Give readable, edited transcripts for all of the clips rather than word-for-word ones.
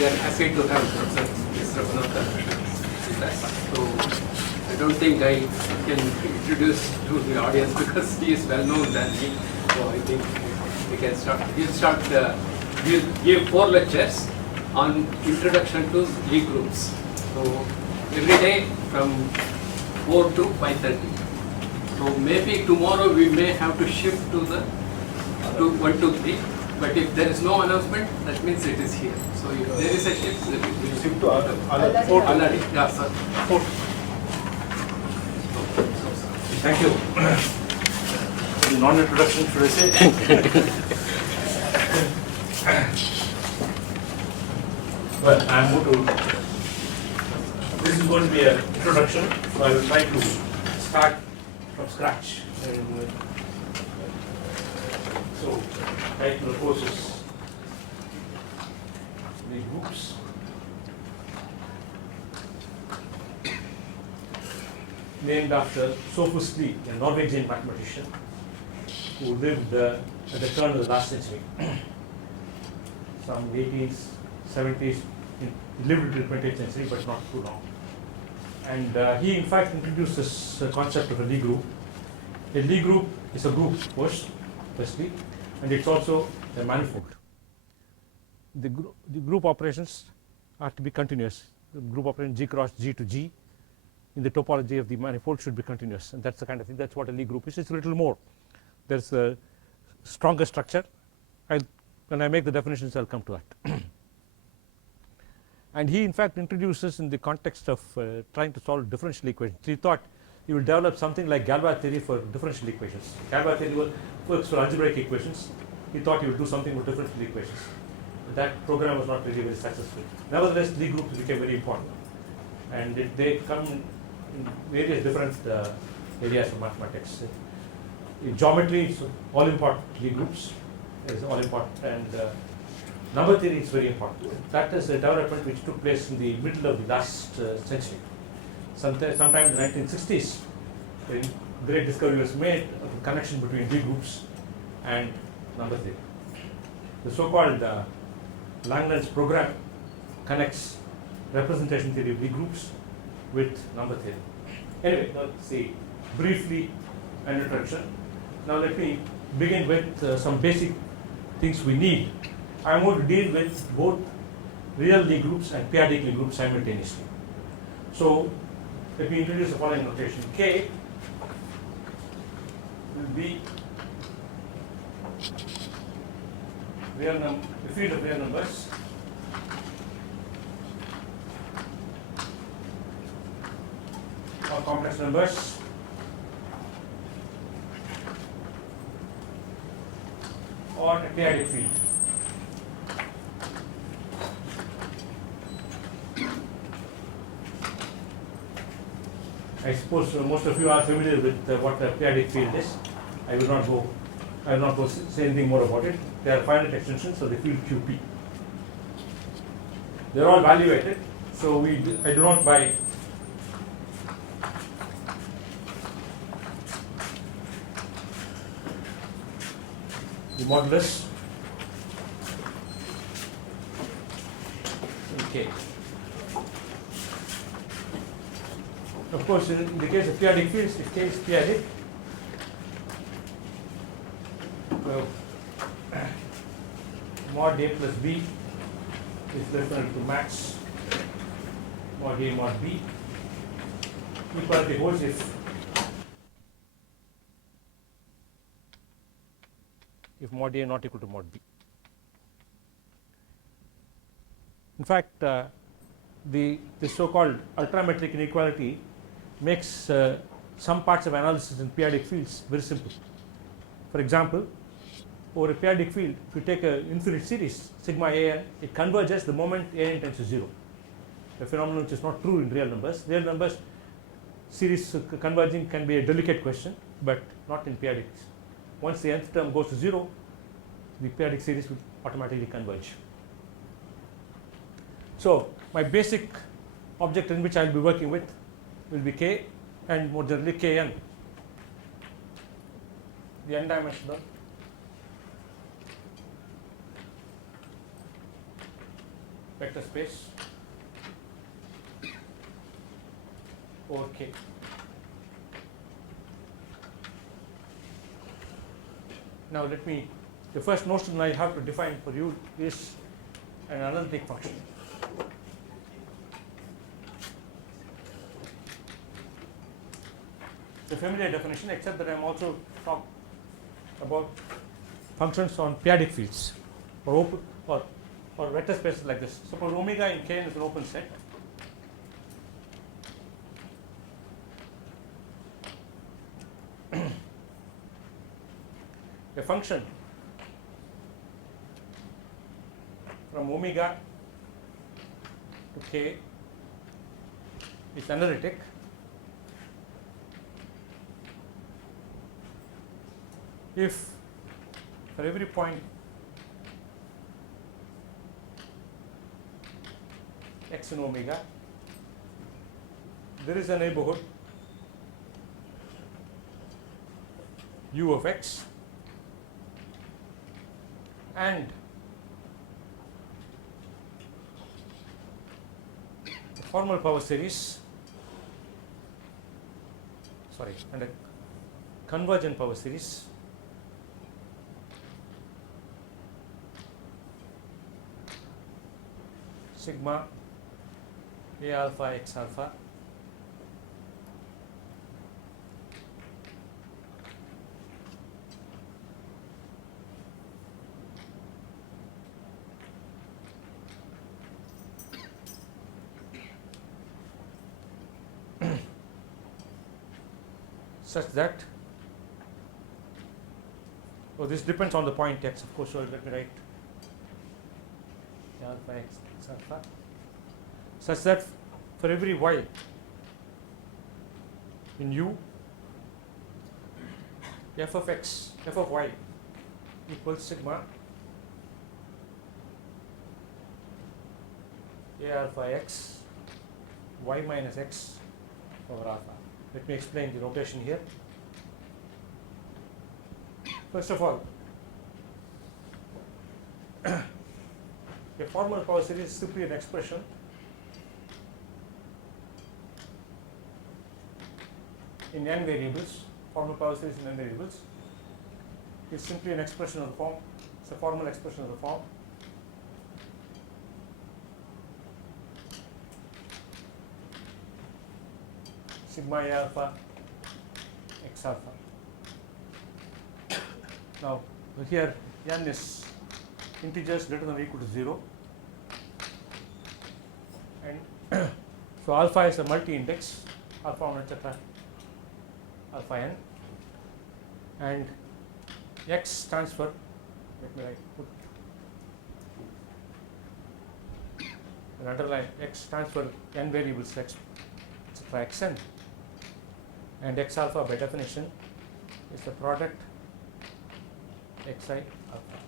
we are happy to have Professor Raghunathan with us. So I don't think I can introduce to the audience because he is well known than me. So I think we can start. He'll give 4 lectures on introduction to Lie groups. So every day from 4 to 5:30. So maybe tomorrow we may have to shift to the 1, 2, 3. But if there is no announcement, that means it is here. So if there is a shift, it will shift to Analytic. Yeah, sir. Thank you. Non-introduction, should I say? Well, I'm going to. This is going to be an introduction, so I will try to start from scratch. So, title of the course is the groups. Named after Sophus Lie, a Norwegian mathematician who lived at the turn of the last century, some 80s, 70s. He lived into the 20th century, but not too long. And he, in fact, introduced this concept of a Lie group. A Lie group is a group firstly, and it's also a manifold. The group operations are to be continuous. The group operation G cross G to G in the topology of the manifold should be continuous, and that's the kind of thing. That's what a Lie group is. It's a little more. There's a stronger structure. When I make the definitions, I'll come to it. And he, in fact, introduces in the context of trying to solve differential equations. He thought he will develop something like Galois theory for differential equations. Galois theory works for algebraic equations. He thought he would do something with differential equations. But that program was not really very successful. Nevertheless, Lie groups became very important. And they come in various different areas of mathematics. In geometry, it's all important. Lie groups is all important. And number theory is very important. That is a development which took place in the middle of the last century. Sometime in the 1960s, a great discovery was made of the connection between Lie groups and number theory. The so-called Langland's program connects representation theory of Lie groups with number theory. Anyway, let's see briefly an introduction. Now let me begin with some basic things we need. I'm going to deal with both real Lie groups and periodic Lie groups simultaneously. So let me introduce the following notation. K will be the field of real numbers or complex numbers or a periodic field. I suppose most of you are familiar with what a periodic field is. I will not go say anything more about it. They are finite extensions of the field QP. They are all valuated, so I do not buy the modulus. Okay. Of course, in the case of periodic fields, if K is periodic, mod A plus B is referred to max mod A mod B. Equality holds if mod A not equal to mod B. In fact, the so-called ultrametric inequality makes some parts of analysis in periodic fields very simple. For example, over a periodic field, if you take an infinite series, sigma A, it converges the moment A n tends to 0. A phenomenon which is not true in real numbers. Real numbers, series converging can be a delicate question, but not in periodics. Once the nth term goes to 0, the periodic series will automatically converge. So my basic object in which I will be working with will be K and more generally Kn, the n-dimensional vector space over K. Now let me, the first notion I have to define for you is an analytic function. The familiar definition, except that I am also talk about functions on p-adic fields or open or vector spaces like this. Suppose omega in K is an open set. A function from omega to K is analytic if for every point x in omega there is a neighborhood u of x and the formal power series, and a convergent power series sigma a alpha x alpha such that, this depends on the point x, of course, so let me write alpha x alpha, such that for every y in u, f of x, f of y equals sigma a alpha x y minus x over alpha. Let me explain the notation here. First of all, a formal power series is simply an expression in n variables. Formal power series in n variables is simply an expression of the form. It's a formal expression of the form sigma a alpha x alpha. Now here n is integers greater than or equal to 0, and so alpha is a multi-index, alpha 1 etc. alpha n, and x stands for, let me put an underline, x stands for n variables x etc. xn, and x alpha by definition is the product xi alpha.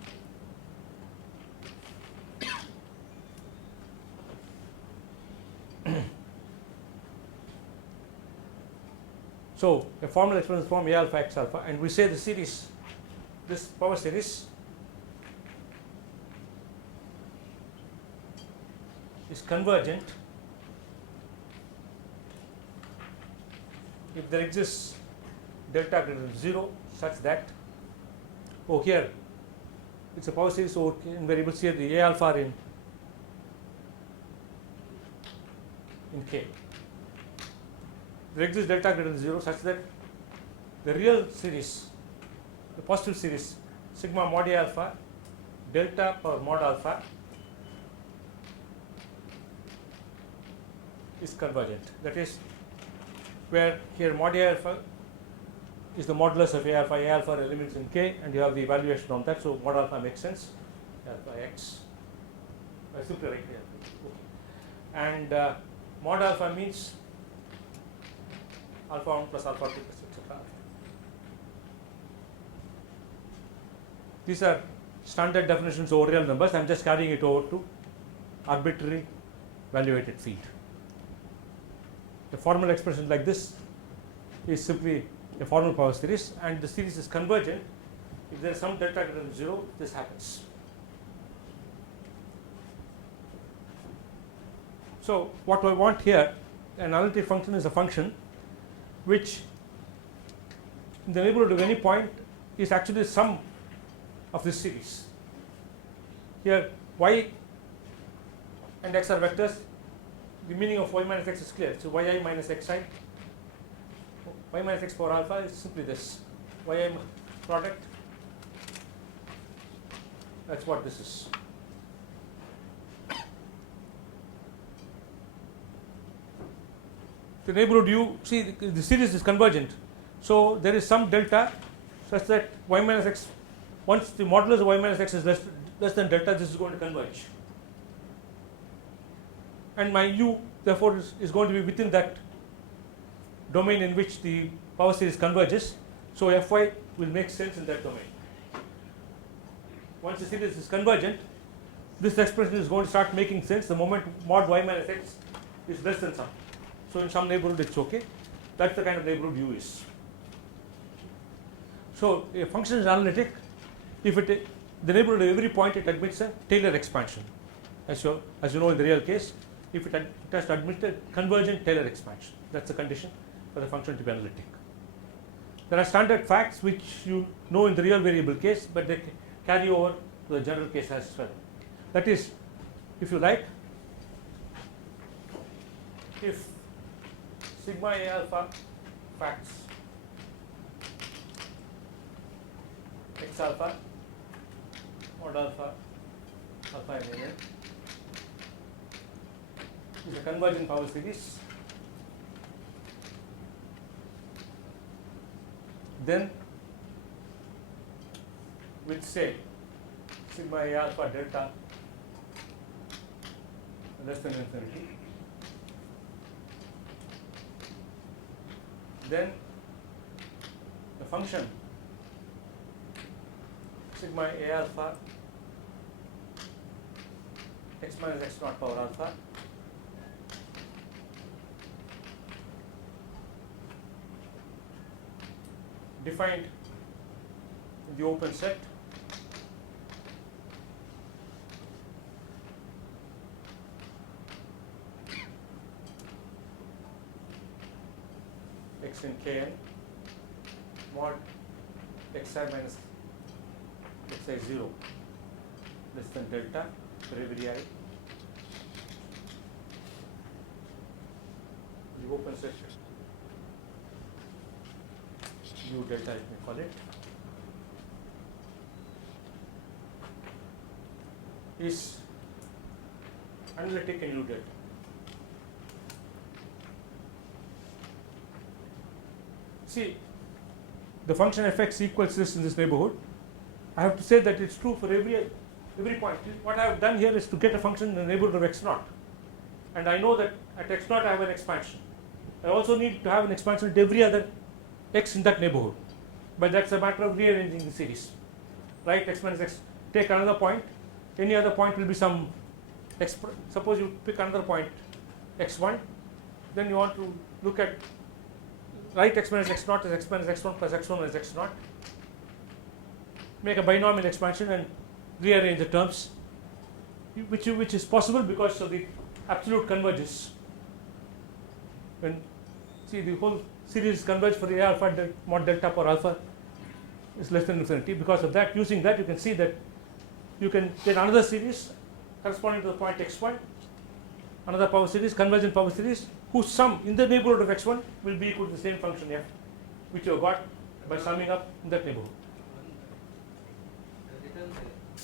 So a formal expression form a alpha x alpha, and we say the series, this power series is convergent if there exists delta greater than 0 such that, here it's a power series over in variables, here the a alpha are in K. There exists delta greater than 0 such that the real series, the positive series sigma mod a alpha delta power mod alpha is convergent. That is, where here mod a alpha is the modulus of a alpha are elements in K, and you have the evaluation on that, so mod alpha makes sense, alpha x, I simply write here, and mod alpha means alpha 1 plus alpha 2 plus etc. These are standard definitions over real numbers. I am just carrying it over to arbitrary evaluated field. A formal expression like this is simply a formal power series, and the series is convergent if there is some delta greater than 0. This happens. So what I want here, an analytic function is a function which in the neighborhood of any point is actually the sum of this series. Here y and x are vectors. The meaning of y minus x is clear. So yi minus xi, y minus x power alpha is simply this. Yi product, that's what this is. The neighborhood u, see the series is convergent. So there is some delta such that y minus x, once the modulus of y minus x is less than delta, this is going to converge. And my u therefore is going to be within that domain in which the power series converges. So fy will make sense in that domain. Once the series is convergent, this expression is going to start making sense the moment mod y minus x is less than some. So in some neighborhood it's okay. That's the kind of neighborhood u is. So a function is analytic if it the neighborhood of every point it admits a Taylor expansion. As you know in the real case, if it has to admit a convergent Taylor expansion, that's the condition for the function to be analytic. There are standard facts which you know in the real variable case, but they carry over to the general case as well. That is, if you like, if sigma a alpha facts x alpha mod alpha alpha and n is a convergent power series, then with say sigma a alpha delta less than infinity, then the function sigma a alpha x minus x naught power alpha defined in the open set x in Kn mod xi minus xi 0 less than delta for every I. The open set u delta, let me call it, is analytic in u delta. See, the function fx equals this in this neighborhood. I have to say that it's true for every point. What I have done here is to get a function in the neighborhood of x naught, and I know that at x naught I have an expansion. I also need to have an expansion at every other x in that neighborhood, but that's a matter of rearranging the series. Right, x minus x, take another point, any other point will be some x. Suppose you pick another point x1, then you want to look at write x minus x naught as x minus x1 plus x1 minus x naught, make a binomial expansion and rearrange the terms, which is possible because of the absolute convergence. When see the whole series converge for the a alpha mod delta power alpha is less than infinity. Because of that, using that you can see that you can get another series corresponding to the point x1, another power series, convergent power series, whose sum in the neighborhood of x1 will be equal to the same function f, which you have got by summing up in that neighborhood.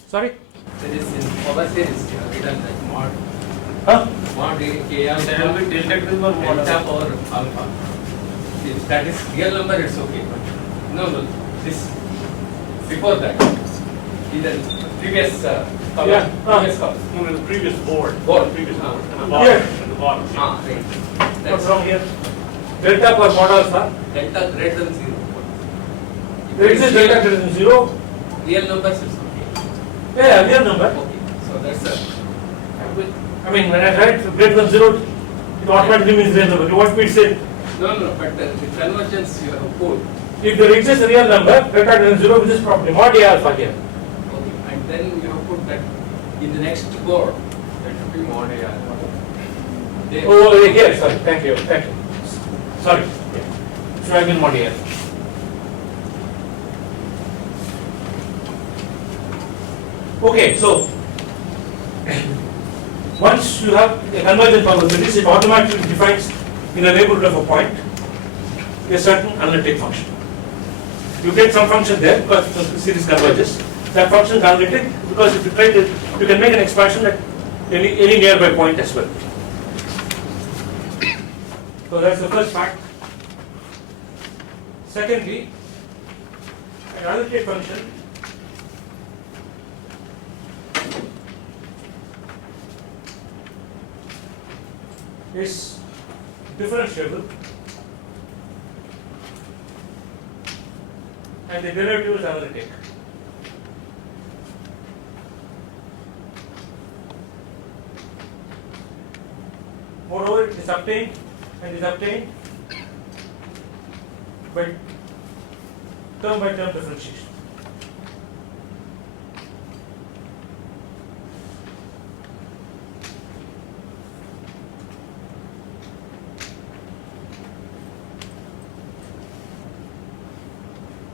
Sorry? There is in power series written like mod. Mod k alpha. There will be delta or mod delta power alpha. If that is real number, it's okay. But no, this before that. Either previous column. Previous column. No, the previous board. Previous board. And the bottom. And the bottom. Right. What's That's wrong here? Delta per mod alpha. delta greater than 0. There is a delta greater than 0. Real numbers is okay. Yeah, real number. Okay. So that's a. I mean, when I write greater than 0, it automatically means real number. You want me to say? No, but the convergence you have put. If there exists a real number greater than 0 with this property, mod a alpha here. Okay. And then you have put that in the next board. That should be mod a alpha. there. Oh, here, sorry, thank you. Sorry, should have been more here. Okay, so once you have a convergent probabilities, it automatically defines in a neighborhood of a point a certain analytic function. You get some function there because the series converges. That function is analytic because if you try to, you can make an expansion at any nearby point as well. So that's the first fact. Secondly, an analytic function is differentiable and the derivative is analytic. Moreover, it is obtained by term differentiation.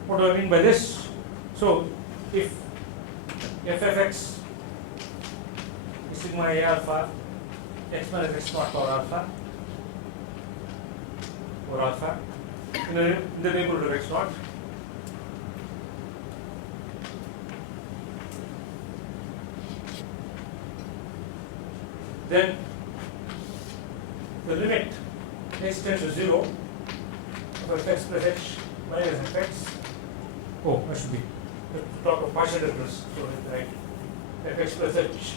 What do I mean by this? So, if f of x is sigma a alpha x minus x naught or alpha in the neighborhood of x naught, then the limit x tends to 0 of x plus h minus fx. Oh, that should be talk of partial difference. So right, fx plus h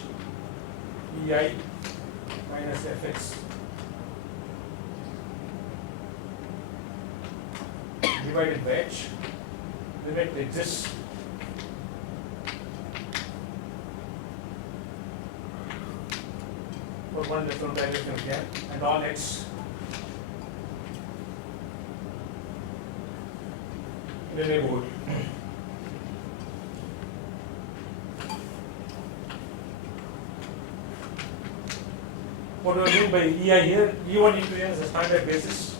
ei minus fx divided by h. Limit exists for one different direction here, and all x in the neighborhood. What do I mean by EI here? E1 equation is a standard basis.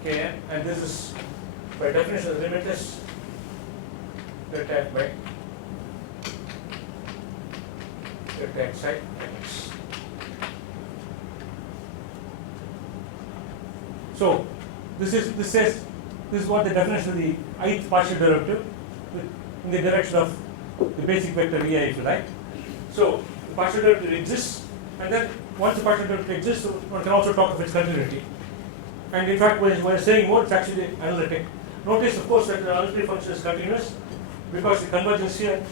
Okay, and this is by definition the limit is delta f by delta x I x. So this is what the definition of the ith partial derivative in the direction of the basic vector EI, if you like. So the partial derivative exists, and then once the partial derivative exists, one can also talk of its continuity. And in fact, when we're saying more, it's actually analytic. Notice, of course, that the analytic function is continuous because the convergence here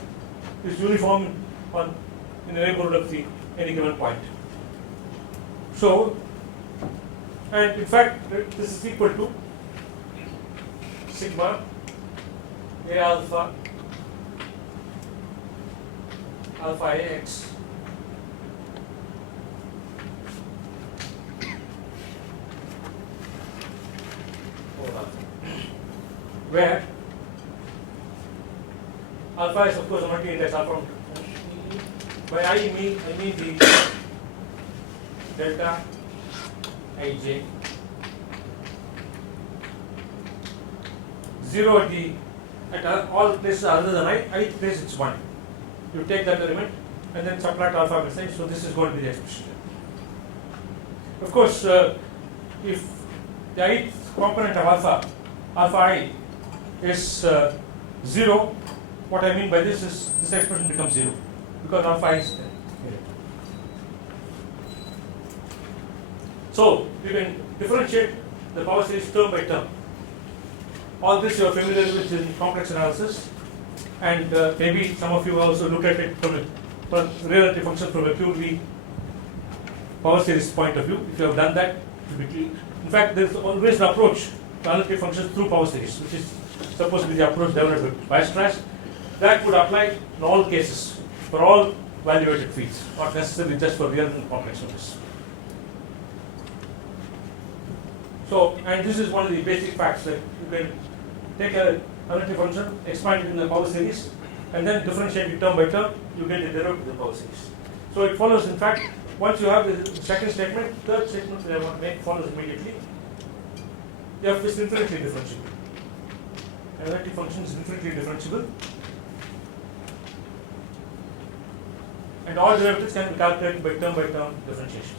is uniform in the neighborhood of any given point. So, and in fact, this is equal to sigma a alpha ax where alpha is of course a multi-index alpha. By I mean the delta ij 0 at all places other than ith place it's 1. You take that element and then subtract alpha beside, so this is going to be the expression. Of course, if the ith component of alpha I is 0, what I mean by this is this expression becomes 0 because alpha is here. So you can differentiate the power series term by term. All this you are familiar with in complex analysis, and maybe some of you also look at it from a relative function from a purely power series point of view. If you have done that, in fact, there is always an approach to analytic functions through power series, which is supposed to be the approach developed with Weierstrass. That would apply in all cases for all valuated fields, not necessarily just for real and complex numbers. So, and this is one of the basic facts that you can take an analytic function, expand it in the power series, and then differentiate it term by term, you get the derivative to the power 6. So it follows, in fact, once you have the second statement, third statement that I want to make follows immediately. F is infinitely differentiable. Analytic function is infinitely differentiable. And all derivatives can be calculated by term differentiation.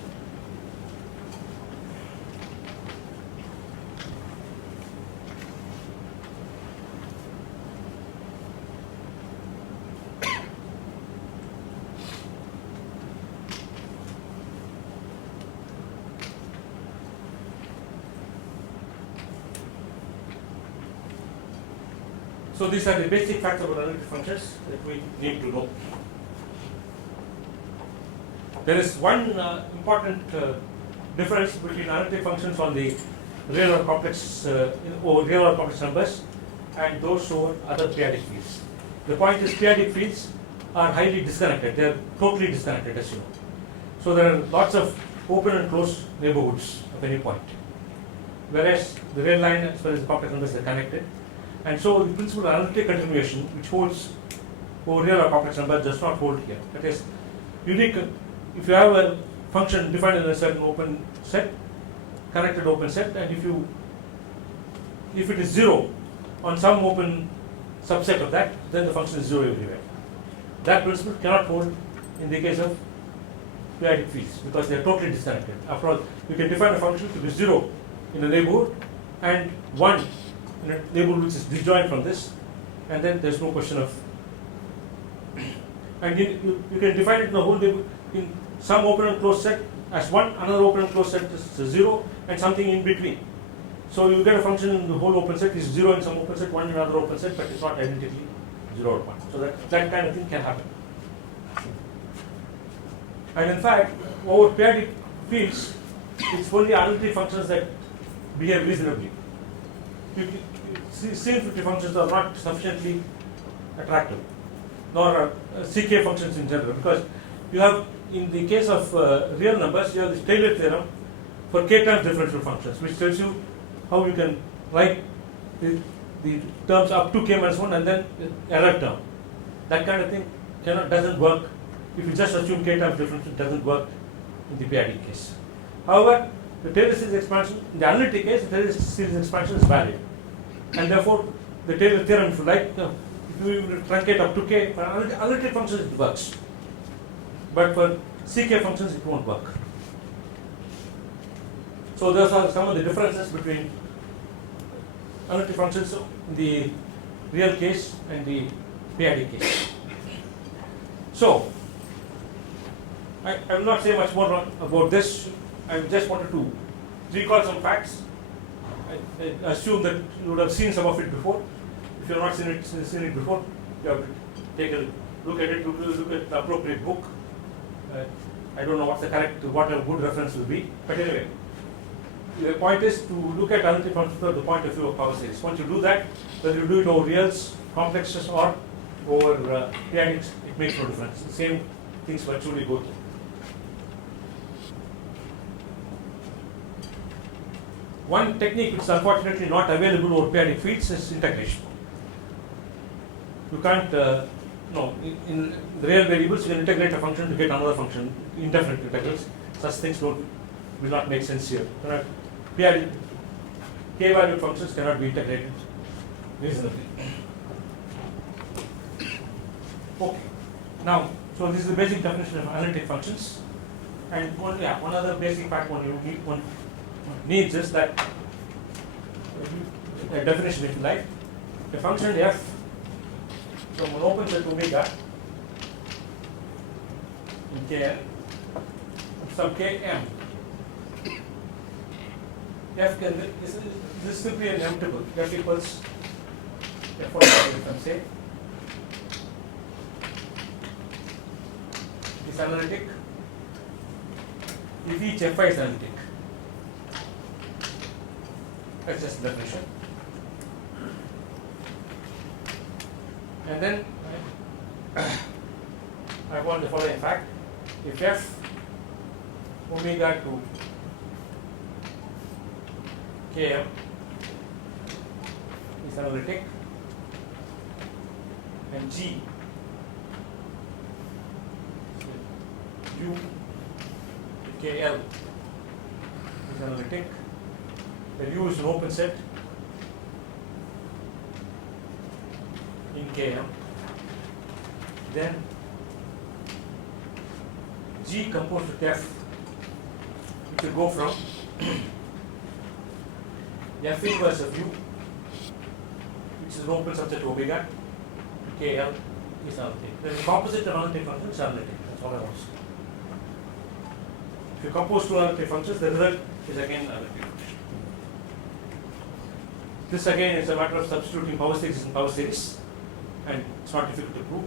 So these are the basic facts about analytic functions that we need to know. There is one important difference between analytic functions on the real or complex over real or complex numbers and those over other periodic fields. The point is periodic fields are highly disconnected. They are totally disconnected, as you know. So there are lots of open and closed neighborhoods of any point. Whereas the real line, as well as the complex numbers, are connected. And so the principle of analytic continuation, which holds over real or complex numbers, does not hold here. That is unique. If you have a function defined in a certain open set, connected open set, and if it is 0 on some open subset of that, then the function is 0 everywhere. That principle cannot hold in the case of periodic fields because they are totally disconnected. After all, you can define a function to be 0 in a neighborhood and 1 in a neighborhood which is disjoint from this, and then there is no question of. And you can define it in a whole neighborhood in some open and closed set as 1, another open and closed set is 0, and something in between. So you get a function in the whole open set is 0 in some open set, 1 in another open set, but it's not identically 0 or 1. So that kind of thing can happen. And in fact, over periodic fields, it's only analytic functions that behave reasonably. C-infinity functions are not sufficiently attractive, nor are CK functions in general, because you have, in the case of real numbers, you have the Taylor theorem for k times differential functions, which tells you how you can write the terms up to k minus 1 and then error term. That kind of thing doesn't work. If you just assume k times differential, it doesn't work in the periodic case. However, the Taylor series expansion, in the analytic case, the Taylor series expansion is valid. And therefore, the Taylor theorem, if you like, if you truncate up to k, for analytic functions it works. But for CK functions it won't work. So those are some of the differences between analytic functions in the real case and the periodic case. So, I will not say much more about this. I just wanted to recall some facts. I assume that you would have seen some of it before. If you have not seen it before, you have to take a look at it, look at the appropriate book. I don't know what a good reference will be, but anyway, the point is to look at analytic functions from the point of view of power series. Once you do that, whether you do it over reals, complexes, or over periodics, it makes no difference. The same things virtually go through. One technique which is unfortunately not available over periodic fields is integration. You can't, in the real variables, you can integrate a function to get another function, indefinite integrals. Such things will not make sense here. Periodic k-valued functions cannot be integrated reasonably. Okay. Now, so this is the basic definition of analytic functions. And one other basic fact one needs is that a definition, if you like, a function f from an open set omega in Kn some Km. F can this is simply an mutable. F equals f of you can say is analytic if each fi is analytic. That's just the definition. And then I want the following fact: if f omega to Km is analytic and G U to KL is analytic. The U is an open set in Km. Then G composed with F, which will go from F inverse of U, which is an open subset omega, to KL is analytic. Then the composite of analytic function is analytic. That's all I want to say. If you compose two analytic functions, the result is again analytic function. This again is a matter of substituting power series in power series, and it's not difficult to prove.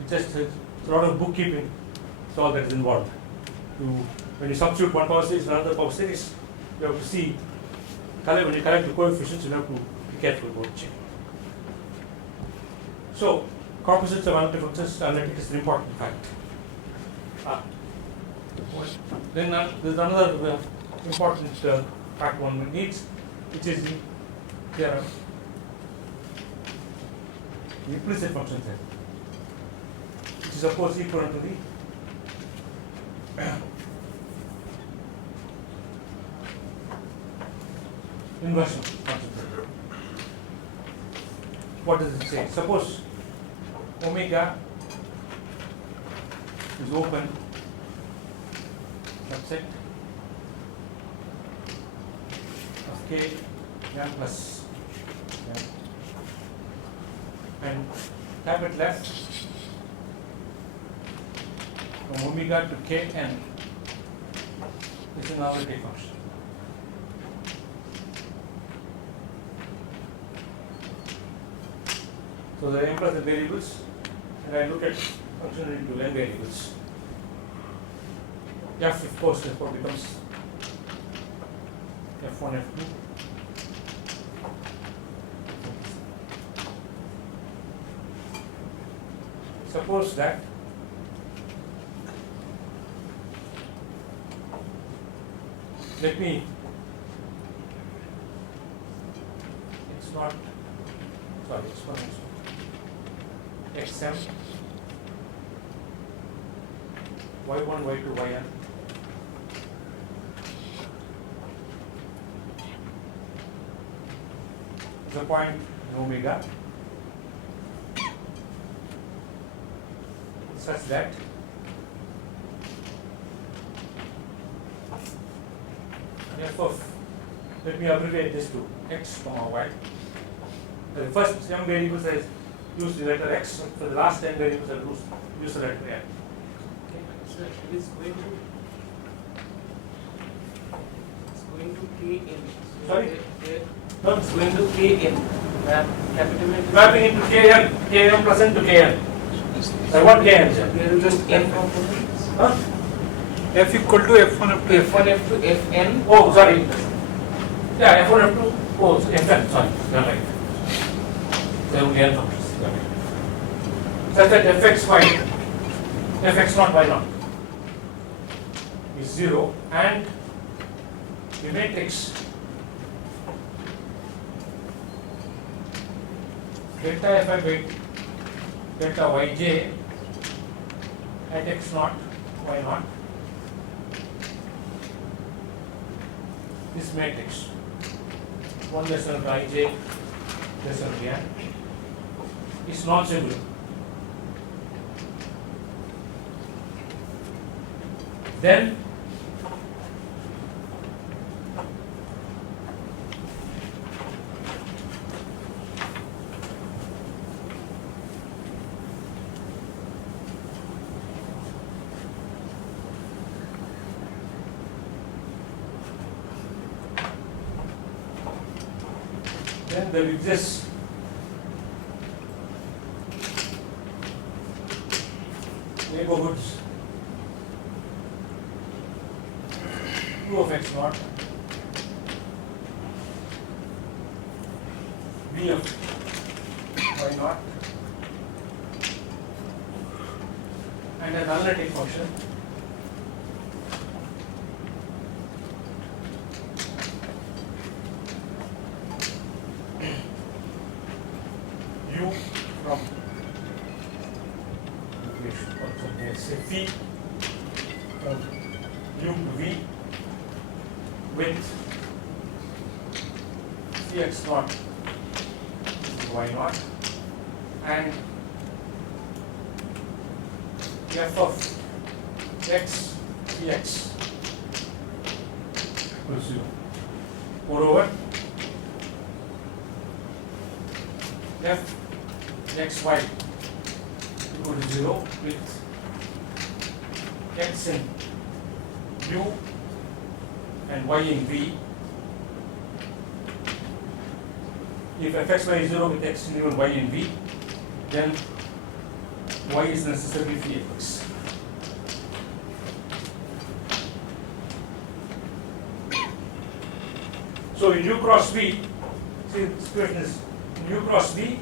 It just has a lot of bookkeeping, it's all that is involved. When you substitute one power series in another power series, you have to see, when you collect the coefficients, you have to be careful about checking. So, composites of analytic functions, analytic is an important fact. Then there's another important fact one needs, which is the theorem, the implicit function theorem, which is of course equivalent to the inversion function theorem. What does it say? Suppose omega is open subset of k n plus n, and capital F from omega to kn is an analytic function. So there are m plus n variables, and I look at function into n variables. F, of course, therefore becomes F1, F2. Suppose that it's not, exponential, xm, y1, y2, yn, is a point in omega such that f of, let me abbreviate this to x, y. The first m variables I used the letter x, for the last 10 variables I used the letter n. So it is going to kn. Sorry? No, it's going to kn. Capital N. Mapping into kn plus n to kn. So what kn? There is just n components. Huh? F equal to F1 up to F1, F2, Fn. Oh, sorry. Yeah, F1, F2, oh, Fn, sorry. You're right. There will be n functions. You're right. Such that fx y, fx naught y naught is 0, and the matrix delta fi by delta yj at x naught, y naught, this matrix 1 less than ij less than n is non-singular. Then there exists neighborhoods u of x naught, v of y naught, and an analytic function u from equation or something, let's say phi of u to v with Cx naught y naught and f of x Cx equals 0. Moreover, f xy equal to 0 with x in u and y in v. If fxy is 0 with x in u and y in v, then y is necessarily phi fx. So in u cross v, see this question is in u cross v,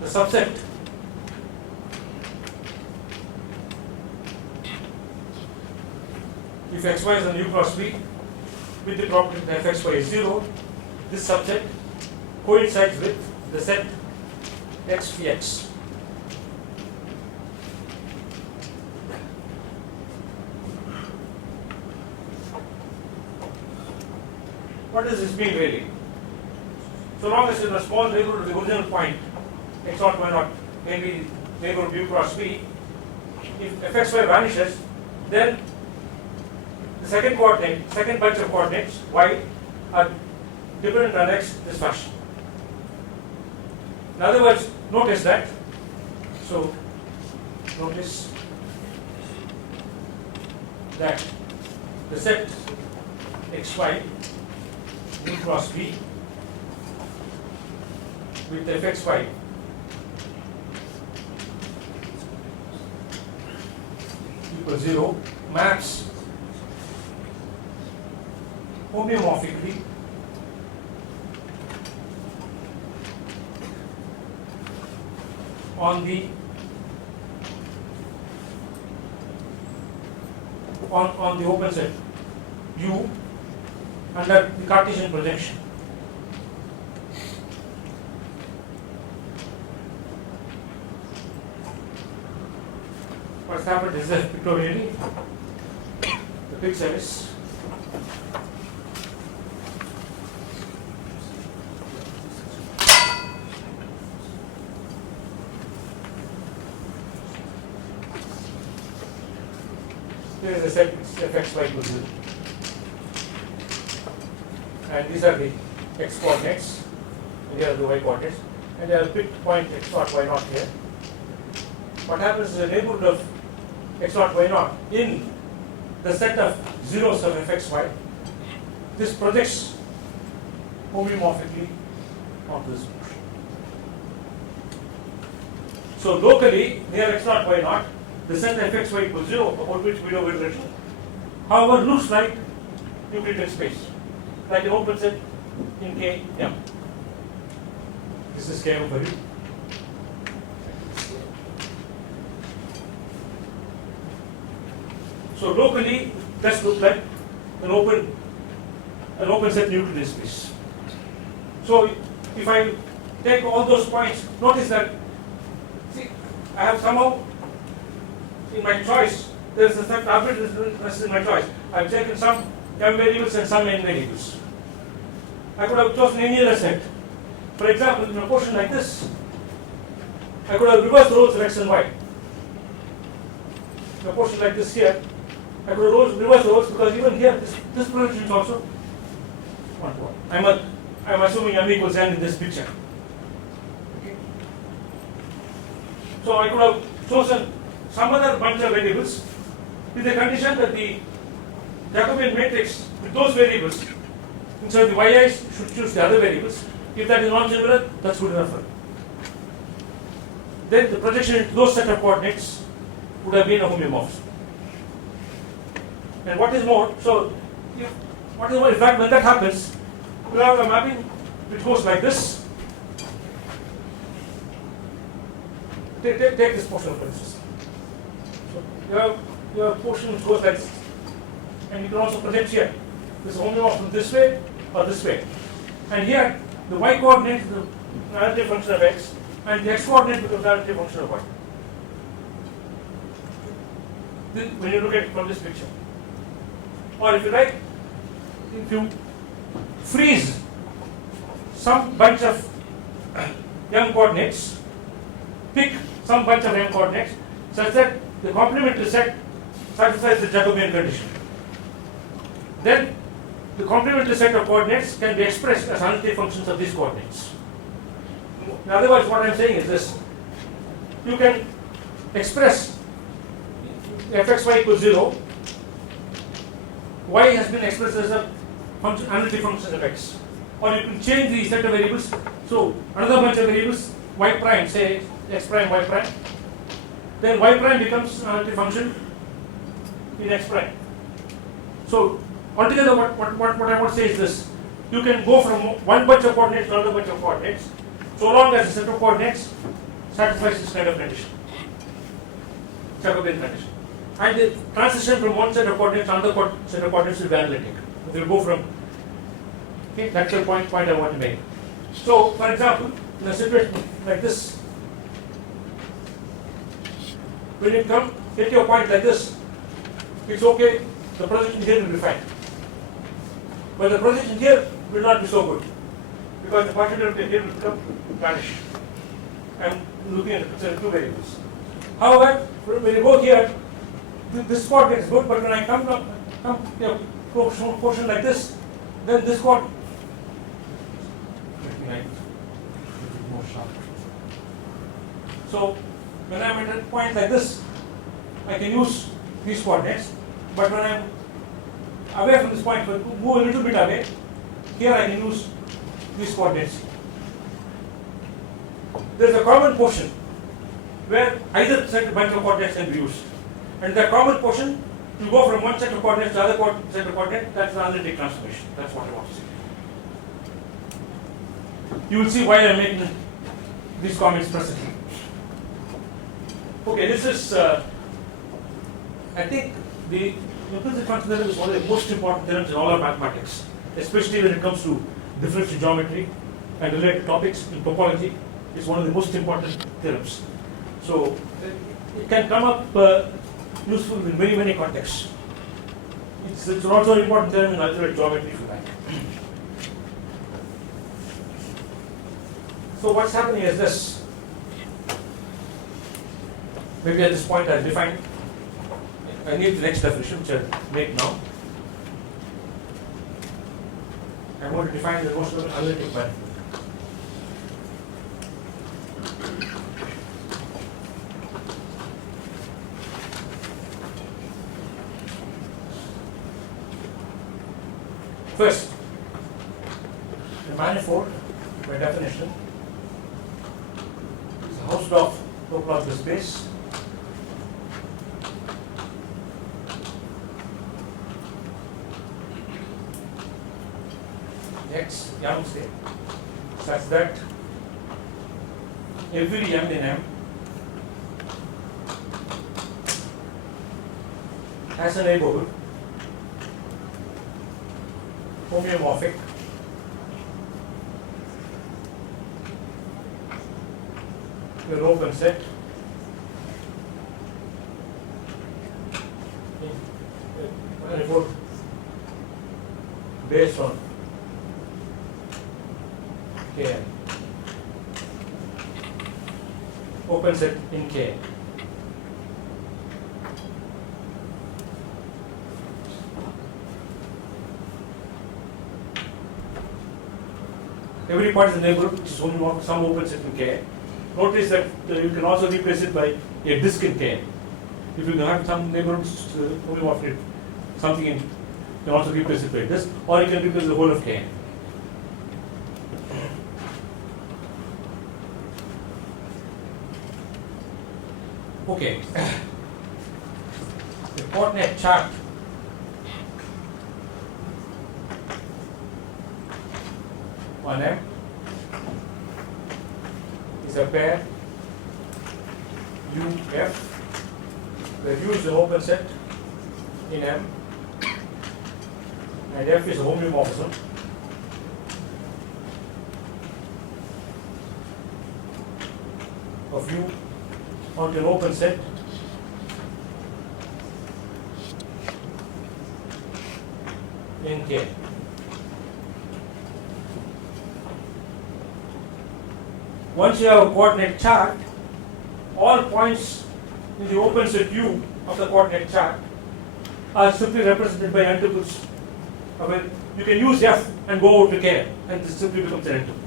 the subset if xy is on u cross v with the property that fxy is 0, this subset coincides with the set x phi x. What does this mean really? So long as in a small neighborhood of the original point, x naught, y naught, maybe neighborhood u cross v, if fxy vanishes, then the second coordinate, second bunch of coordinates, y, are dependent on x this fashion. In other words, notice that. So, notice that the set xy u cross v with fxy equals 0 maps homeomorphically on the open set U under the Cartesian projection. What's happened is that pictorially the picture is here is a set fxy equals 0. And these are the x coordinates, and here are the y coordinates, and they have picked point x naught, y naught here. What happens is the neighborhood of x naught, y naught in the set of zeros of fxy, this projects homeomorphically onto this portion. So locally, near x naught, y naught, the set fxy equals 0, about which we know very little, however, looks like Euclidean space, like an open set in K M. This is K M for you. So locally, this looks like an open set Euclidean space. So if I take all those points, notice that, see, I have somehow in my choice, there is a certain arbitrariness in my choice. I have taken some m variables and some n variables. I could have chosen any other set. For example, in a portion like this, I could have reversed the roles of x and y. In a portion like this here, I could have reversed the roles because even here, this projection is also 1 to 1. I'm assuming m equals n in this picture. Okay. So I could have chosen some other bunch of variables with the condition that the Jacobian matrix with those variables inside the yi should choose the other variables. If that is non-similar, that's good enough for it. Then the projection into those set of coordinates would have been a homeomorphism. And what is more, in fact, when that happens, you have a mapping which goes like this. Take this portion for instance. So you have a portion which goes like this. And you can also project here. This is homeomorphism this way or this way. And here, the y coordinate is the analytic function of x, and the x coordinate becomes the analytic function of y. when you look at it from this picture. Or if you like, if you freeze some bunch of m coordinates, pick some bunch of m coordinates such that the complementary set satisfies the Jacobian condition. Then the complementary set of coordinates can be expressed as analytic functions of these coordinates. In other words, what I am saying is this: you can express fxy equals 0, y has been expressed as a function, analytic function of x. Or you can change the set of variables. So another bunch of variables, y prime, say x prime, y prime. Then y prime becomes an analytic function in x prime. So altogether, what I want to say is this: you can go from one bunch of coordinates to another bunch of coordinates, so long as the set of coordinates satisfies this kind of condition, Jacobian condition. And the transition from one set of coordinates to another set of coordinates will be analytic. It will go from, okay, that's the point I want to make. So, for example, in a situation like this, when you come get to a point like this, it's okay, the projection here will be fine. But the projection here will not be so good, because the particularity here will become vanished. I'm looking at the two variables. However, when you go here, this coordinate is good, but when I come to a portion like this, then this coordinate. More sharp. So when I'm at a point like this, I can use these coordinates, but when I'm away from this point, move a little bit away, here I can use these coordinates. There is a common portion where either set of bunch of coordinates can be used. And the common portion, you go from one set of coordinates to the other set of coordinates, that's the analytic transformation. That's what I want to say. You will see why I am making these comments presently. Okay, this is, I think the implicit function theorem is one of the most important theorems in all of mathematics, especially when it comes to differential geometry and related topics in topology. It's one of the most important theorems. So it can come up useful in many, many contexts. It's also an important theorem in algebraic geometry, if you like. So what's happening is this. Maybe at this point I'll define, I need the next definition, which I'll make now. I'm going to define the most analytic manifold. First, the manifold, by definition, is a Hausdorff topological space X Young state such that every m in M has a neighborhood homeomorphic to an open set manifold based on Kn. Open set in K. Every point is a neighborhood which is only some open set in K. Notice that you can also replace it by a disk in K. If you have some neighborhoods homomorphic, something in, you can also replace it by this, or you can replace the whole of K. Okay, the coordinate chart on M is a pair UF, where U is the open set in M and F is a homeomorphism of U onto an open set in K. Once you have a coordinate chart, all points in the open set U of the coordinate chart are simply represented by n-tuples. You can use F and go over to K, and this simply becomes an n-tuple.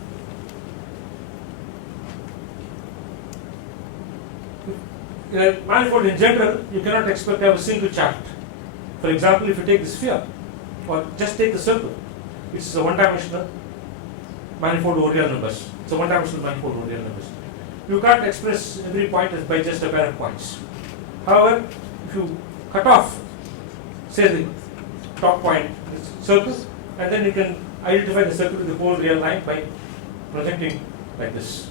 In a manifold in general, you cannot expect to have a single chart. For example, if you take the sphere, or just take the circle, it's a one-dimensional manifold over real numbers. It's a one-dimensional manifold over real numbers. You can't express every point as by just a pair of points. However, if you cut off, say the top point, this circle, and then you can identify the circle with the whole real line by projecting like this.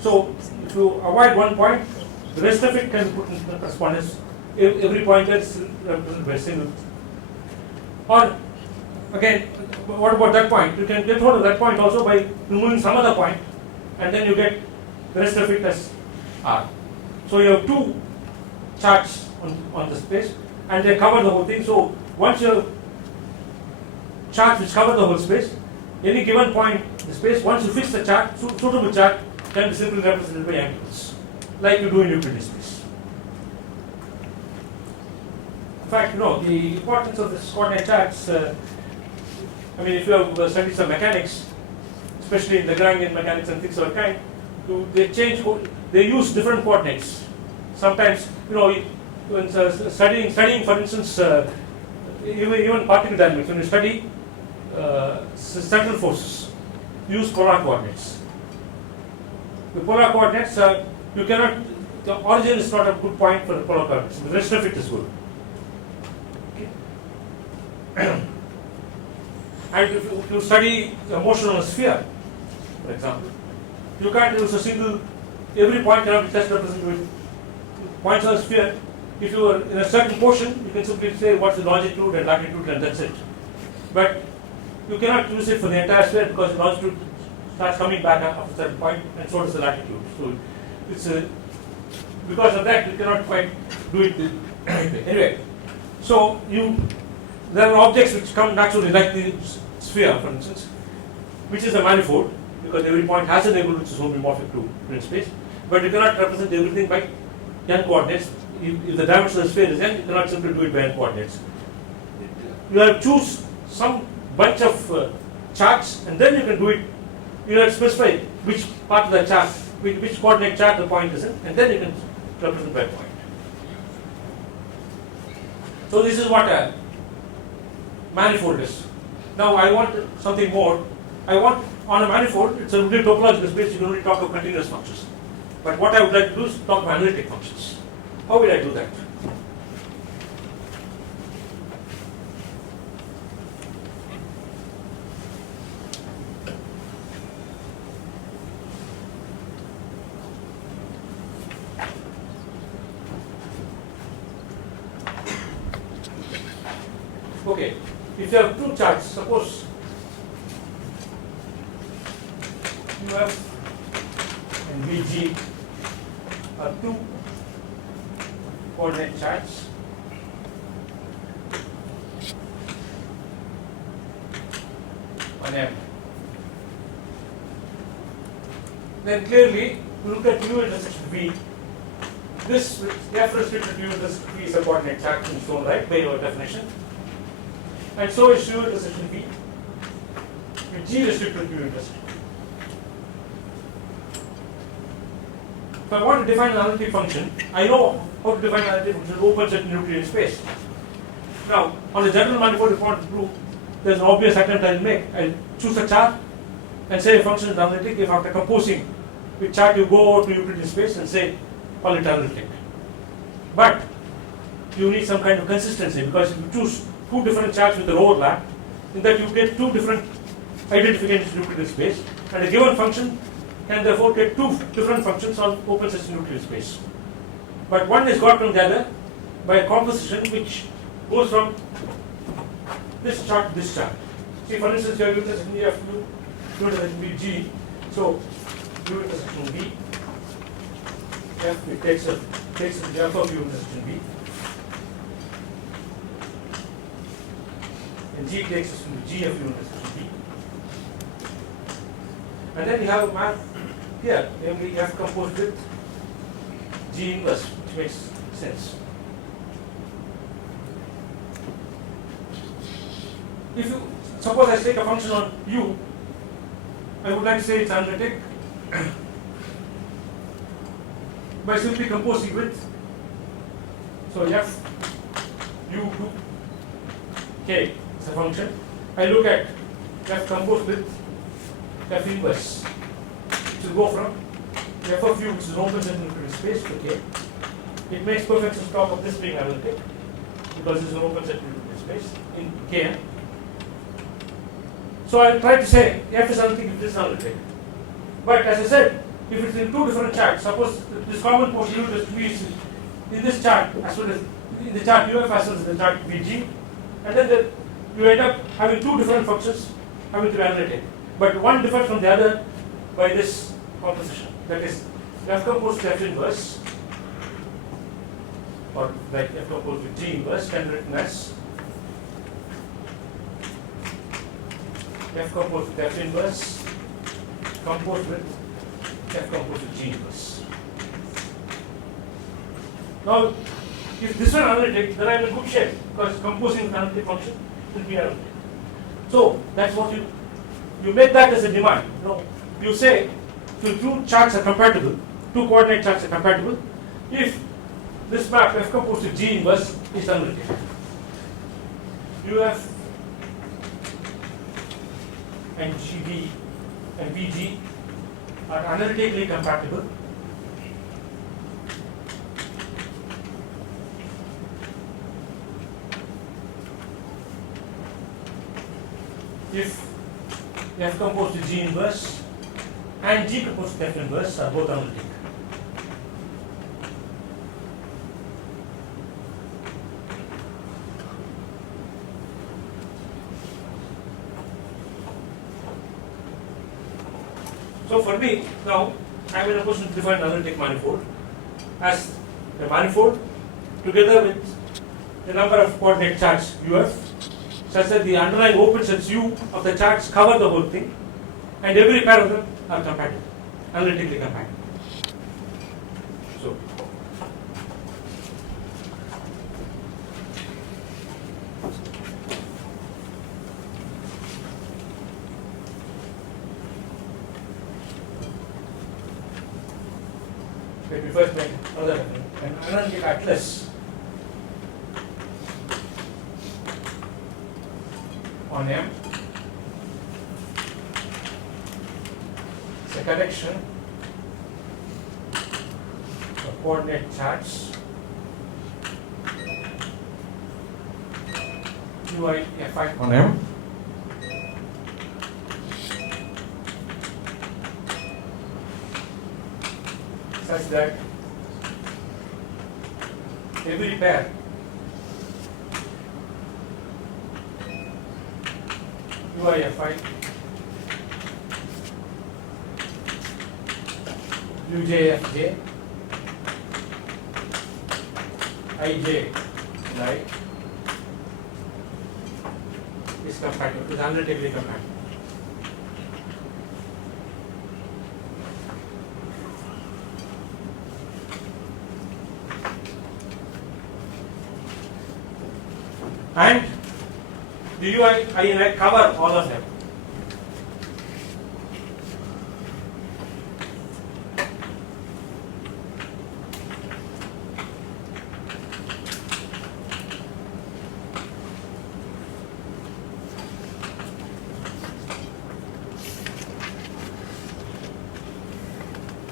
So, if you avoid one point, the rest of it can put in correspondence. Every point gets represented by a single. Or, again, what about that point? You can get hold of that point also by removing some other point, and then you get the rest of it as R. So, you have two charts on the space, and they cover the whole thing. So, once you have charts which cover the whole space, any given point in the space, once you fix the chart, suitable chart can be simply represented by angles, like you do in Euclidean space. In fact, the importance of this coordinate charts, if you have studied some mechanics, especially in Lagrangian mechanics and things of that kind, they use different coordinates. Sometimes, when studying, for instance, even particle dynamics, when you study central forces, use polar coordinates. The polar coordinates, the origin is not a good point for the polar coordinates. The rest of it is good. Okay. And if you study the motion on a sphere, for example, you can't use a single, every point cannot be just represented with points on a sphere. If you are in a certain portion, you can simply say what's the longitude and latitude, and that's it. But you cannot use it for the entire sphere because the longitude starts coming back after a certain point, and so does the latitude. So it's because of that, you cannot quite do it anyway. So there are objects which come naturally, like the sphere, for instance, which is a manifold, because every point has a neighborhood which is homomorphic to plane space. But you cannot represent everything by n coordinates. If the dimension of the sphere is n, you cannot simply do it by n coordinates. You have to choose some bunch of charts, and then you can do it. You have to specify which part of the chart, which coordinate chart the point is in, and then you can represent by point. So this is what a manifold is. Now I want something more. I want on a manifold, it's a really topological space, you can only talk of continuous functions. But what I would like to do is talk of analytic functions. How will I do that? Okay, if you have two charts, suppose UF and VG are two coordinate charts. On M. Then clearly, look at U intersection V. This F restricted to U intersection V is a coordinate chart in its own right by your definition. And so is U intersection V with G restricted to U intersection. If I want to define an analytic function, I know how to define an analytic function open set in Euclidean space. Now, on the general manifold, if I want to prove, there's an obvious attempt I'll make. I'll choose a chart and say a function is analytic. If after composing with chart you go over to Euclidean space and say, call it analytic. But you need some kind of consistency, because if you choose two different charts with an overlap, in that you get two different identifications in Euclidean space, and a given function can therefore get two different functions on open system Euclidean space. But one is got from the other by a composition which goes from this chart to this chart. See, for instance, you have U intersection V, U intersection V, G. So U intersection V, F, it takes the F of U intersection V. G takes us to G of units to B. And then you have a map here, namely F composed with G inverse, which makes sense. If you suppose I take a function on U, I would like to say it's analytic by simply composing with, so F U to K is a function. I look at F composed with F inverse, which will go from F of U, which is an open set in space, to K. It makes perfect sense to talk of this being analytic because it's an open set in space in K. So I try to say F is analytic if this is analytic. But as I said, if it's in two different charts, suppose this common portion U just is in this chart as well as in the chart UF as well as the chart VG, and then you end up having two different functions having to be analytic. But one differs from the other by this composition. That is, F composed with F inverse, or like F composed with G inverse, can be written as F composed with F inverse composed with F composed with G inverse. Now, if this one analytic, then I am in good shape because composing with analytic function will be analytic. So that's what you make that as a demand. You say if two charts are compatible, two coordinate charts are compatible, if this map F composed with G inverse is analytic. UF and GB and VG are analytically compatible if F composed with G inverse and G composed with F inverse are both analytic. So for me, now I am in a position to define analytic manifold as a manifold together with the number of coordinate charts UF such that the underlying open sets U of the charts cover the whole thing and every pair of them are compatible, analytically compatible. So let me first make another an analytic atlas on M. It's a collection of coordinate charts UI Fi on M. Such that every pair UIFI, UJFJ, IJ, right, is compatible, is analytically compatible. And the UI I cover all of them.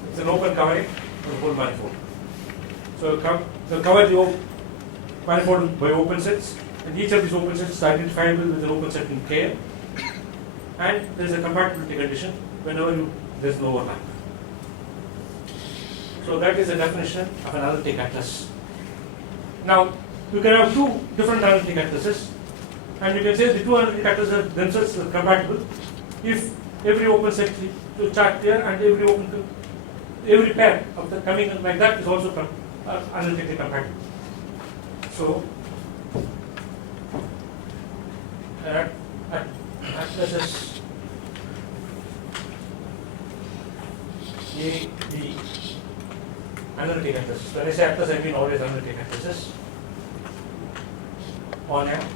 It's an open covering for the whole manifold. So cover the manifold by open sets. And each of these open sets is identifiable with an open set in K, and there is a compatibility condition whenever there is no overlap. So that is a definition of an analytic atlas. Now you can have two different analytic atlases, and you can say the two analytic atlases themselves are compatible if every open set to chart here and every pair of the coming like that is also analytically compatible. So atlases A, B, analytic atlases. When I say atlas, I mean always analytic atlases on M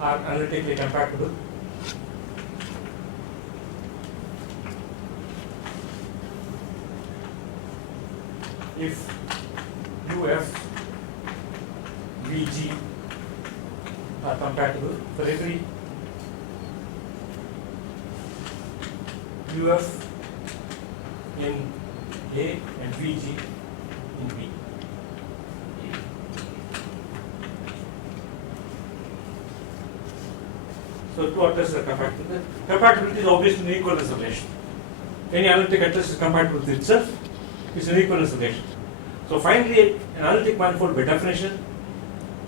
are analytically compatible. If UF, VG are compatible for every UF in A and VG in B. So two atlases are compatible. Compatibility is obviously an equivalence relation. Any analytic atlas is compatible with itself. It's an equivalence relation. So finally, an analytic manifold by definition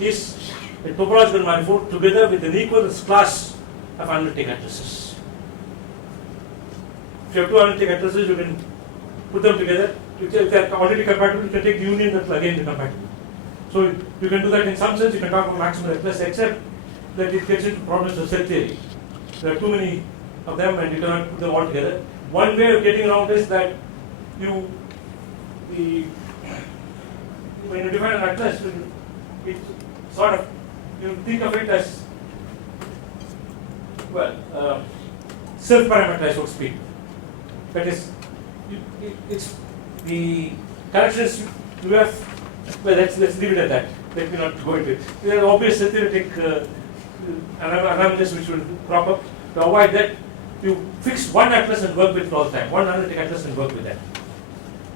is a topological manifold together with an equivalence class of analytic atlases. If you have two analytic atlases, you can put them together. If they are already compatible, you can take the union that will again be compatible. So you can do that in some sense. You can talk about maximal atlas, except that it gets into problems of set theory. There are too many of them, and you cannot put them all together. One way of getting around is that when you define an atlas, it sort of, you think of it as, well, self-parameterized, so to speak. That is, it's the connections you have. Well, let's leave it at that. Let me not go into it. There are obvious theoretic anomalies which will crop up. To avoid that, you fix one atlas and work with it all the time. One analytic atlas and work with that.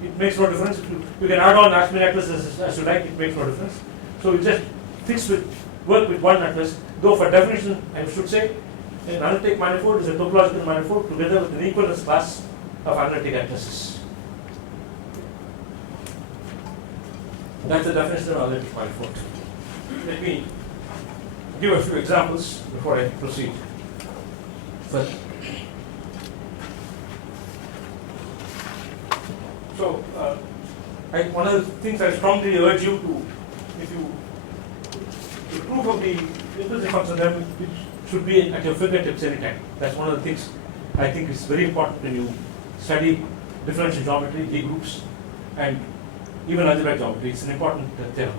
It makes no difference. You can add on as many atlases as you like. It makes no difference. So you just work with one atlas. Though for definition, I should say, an analytic manifold is a topological manifold together with an equivalence class of analytic atlases. That's the definition of analytic manifold. Let me give a few examples before I proceed further. So, one of the things I strongly urge you to, the proof of the implicit function, it should be at your fingertips anytime. That's one of the things I think is very important when you study differential geometry, D groups, and even algebraic geometry. It's an important theorem.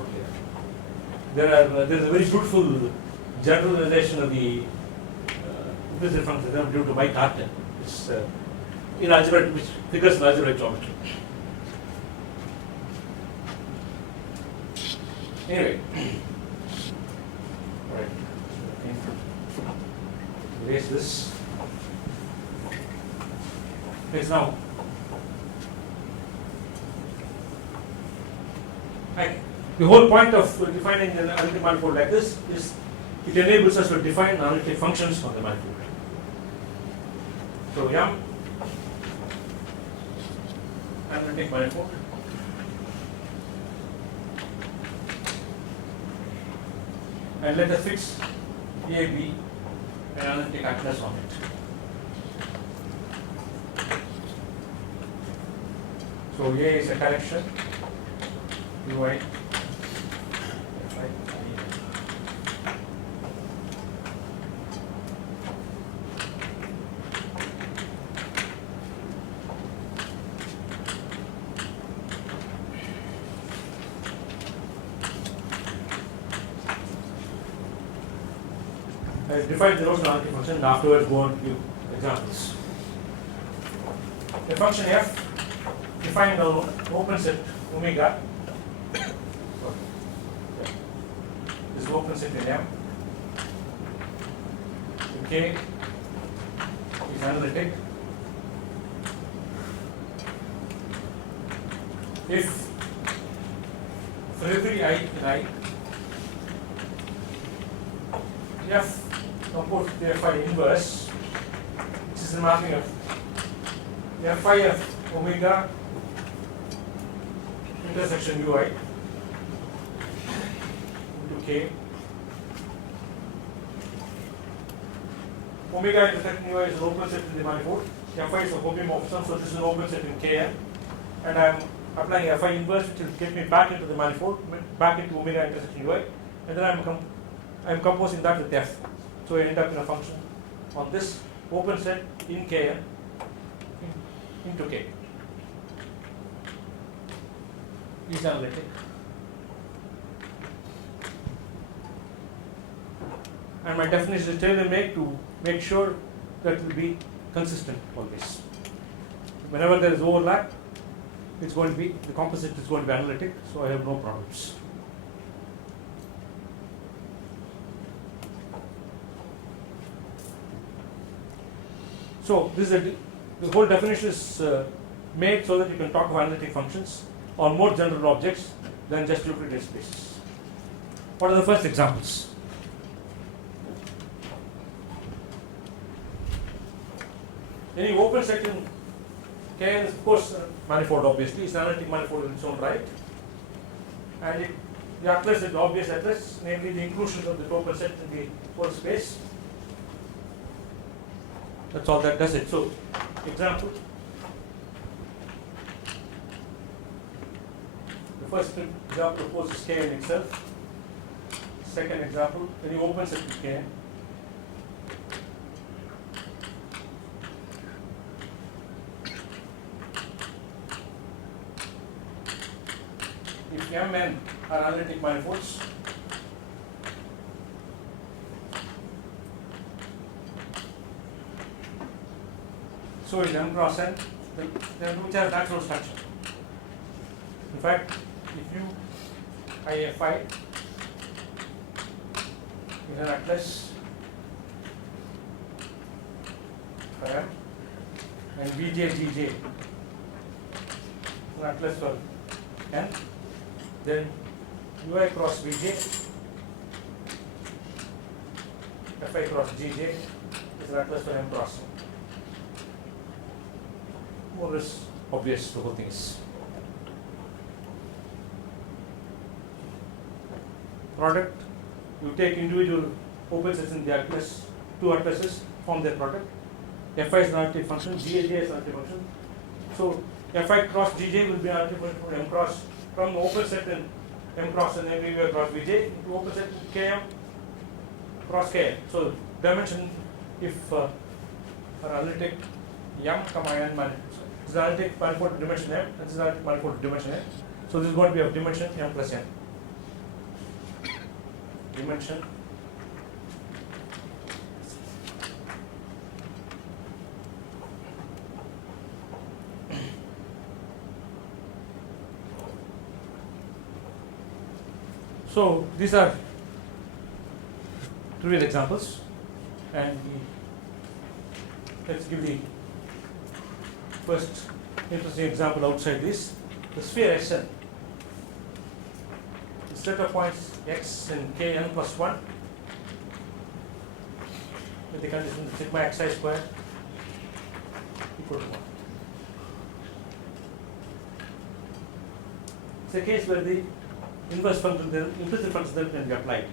There's a very beautiful generalization of the implicit function theorem due to Mike Carter. It's in algebra, which figures in algebraic geometry. Anyway, all right. Erase this. Yes, now. The whole point of defining an analytic manifold like this is it enables us to define analytic functions on the manifold. So, M analytic manifold. And let us fix A, B, and analytic atlas on it. So A is a correction, UI, define the notion of analytic function and afterwards go on to give examples. The function f defined on open set omega. This open set in M. K is analytic. If for every I in I, f composed the phi inverse, which is the mapping of phi of omega intersection ui into k. Omega intersection ui is an open set in the manifold. Phi is a homomorphism, so this is an open set in Kn, and I am applying phi inverse, which will get me back into the manifold, back into omega intersection ui, and then I am composing that with f. So you end up in a function on this open set in Kn into K is analytic. And my definition is tailor-made to make sure that it will be consistent always. Whenever there is overlap, it's going to be, the composite is going to be analytic, so I have no problems. So this is the whole definition is made so that you can talk of analytic functions on more general objects than just Euclidean spaces. What are the first examples? Any open set in Kn is of course manifold, obviously. It's an analytic manifold in its own right. And the atlas is the obvious atlas, namely the inclusion of the open set in the whole space. That's all that does it. So, example. The first example, of course, is Kn itself. Second example, any open set in Kn. If Mn are analytic manifolds, so is M cross N, then which has natural structure. In fact, if you IFI is an atlas for M and VJGJ is an atlas for N, then UI cross Vj, Fi cross Gj is an atlas for M cross N. More or less obvious the whole thing is. Product, you take individual open sets in the atlas, two atlases, form their product. Fi is an analytic function, Gj is an analytic function. So Fi cross Gj will be an analytic function from M cross, from the open set in M cross and then we cross Vj into open set Km cross Kn. So dimension, if an analytic M comma N manifold. This is analytic manifold to dimension M, and this is analytic manifold to dimension N. So this is going to be of dimension M plus N. Dimension so these are trivial examples, and let's give the first interesting example outside this. The sphere Sn, the set of points x and kn plus 1 with the condition sigma xi square equal to 1. It's a case where the inverse function, the implicit function then can be applied.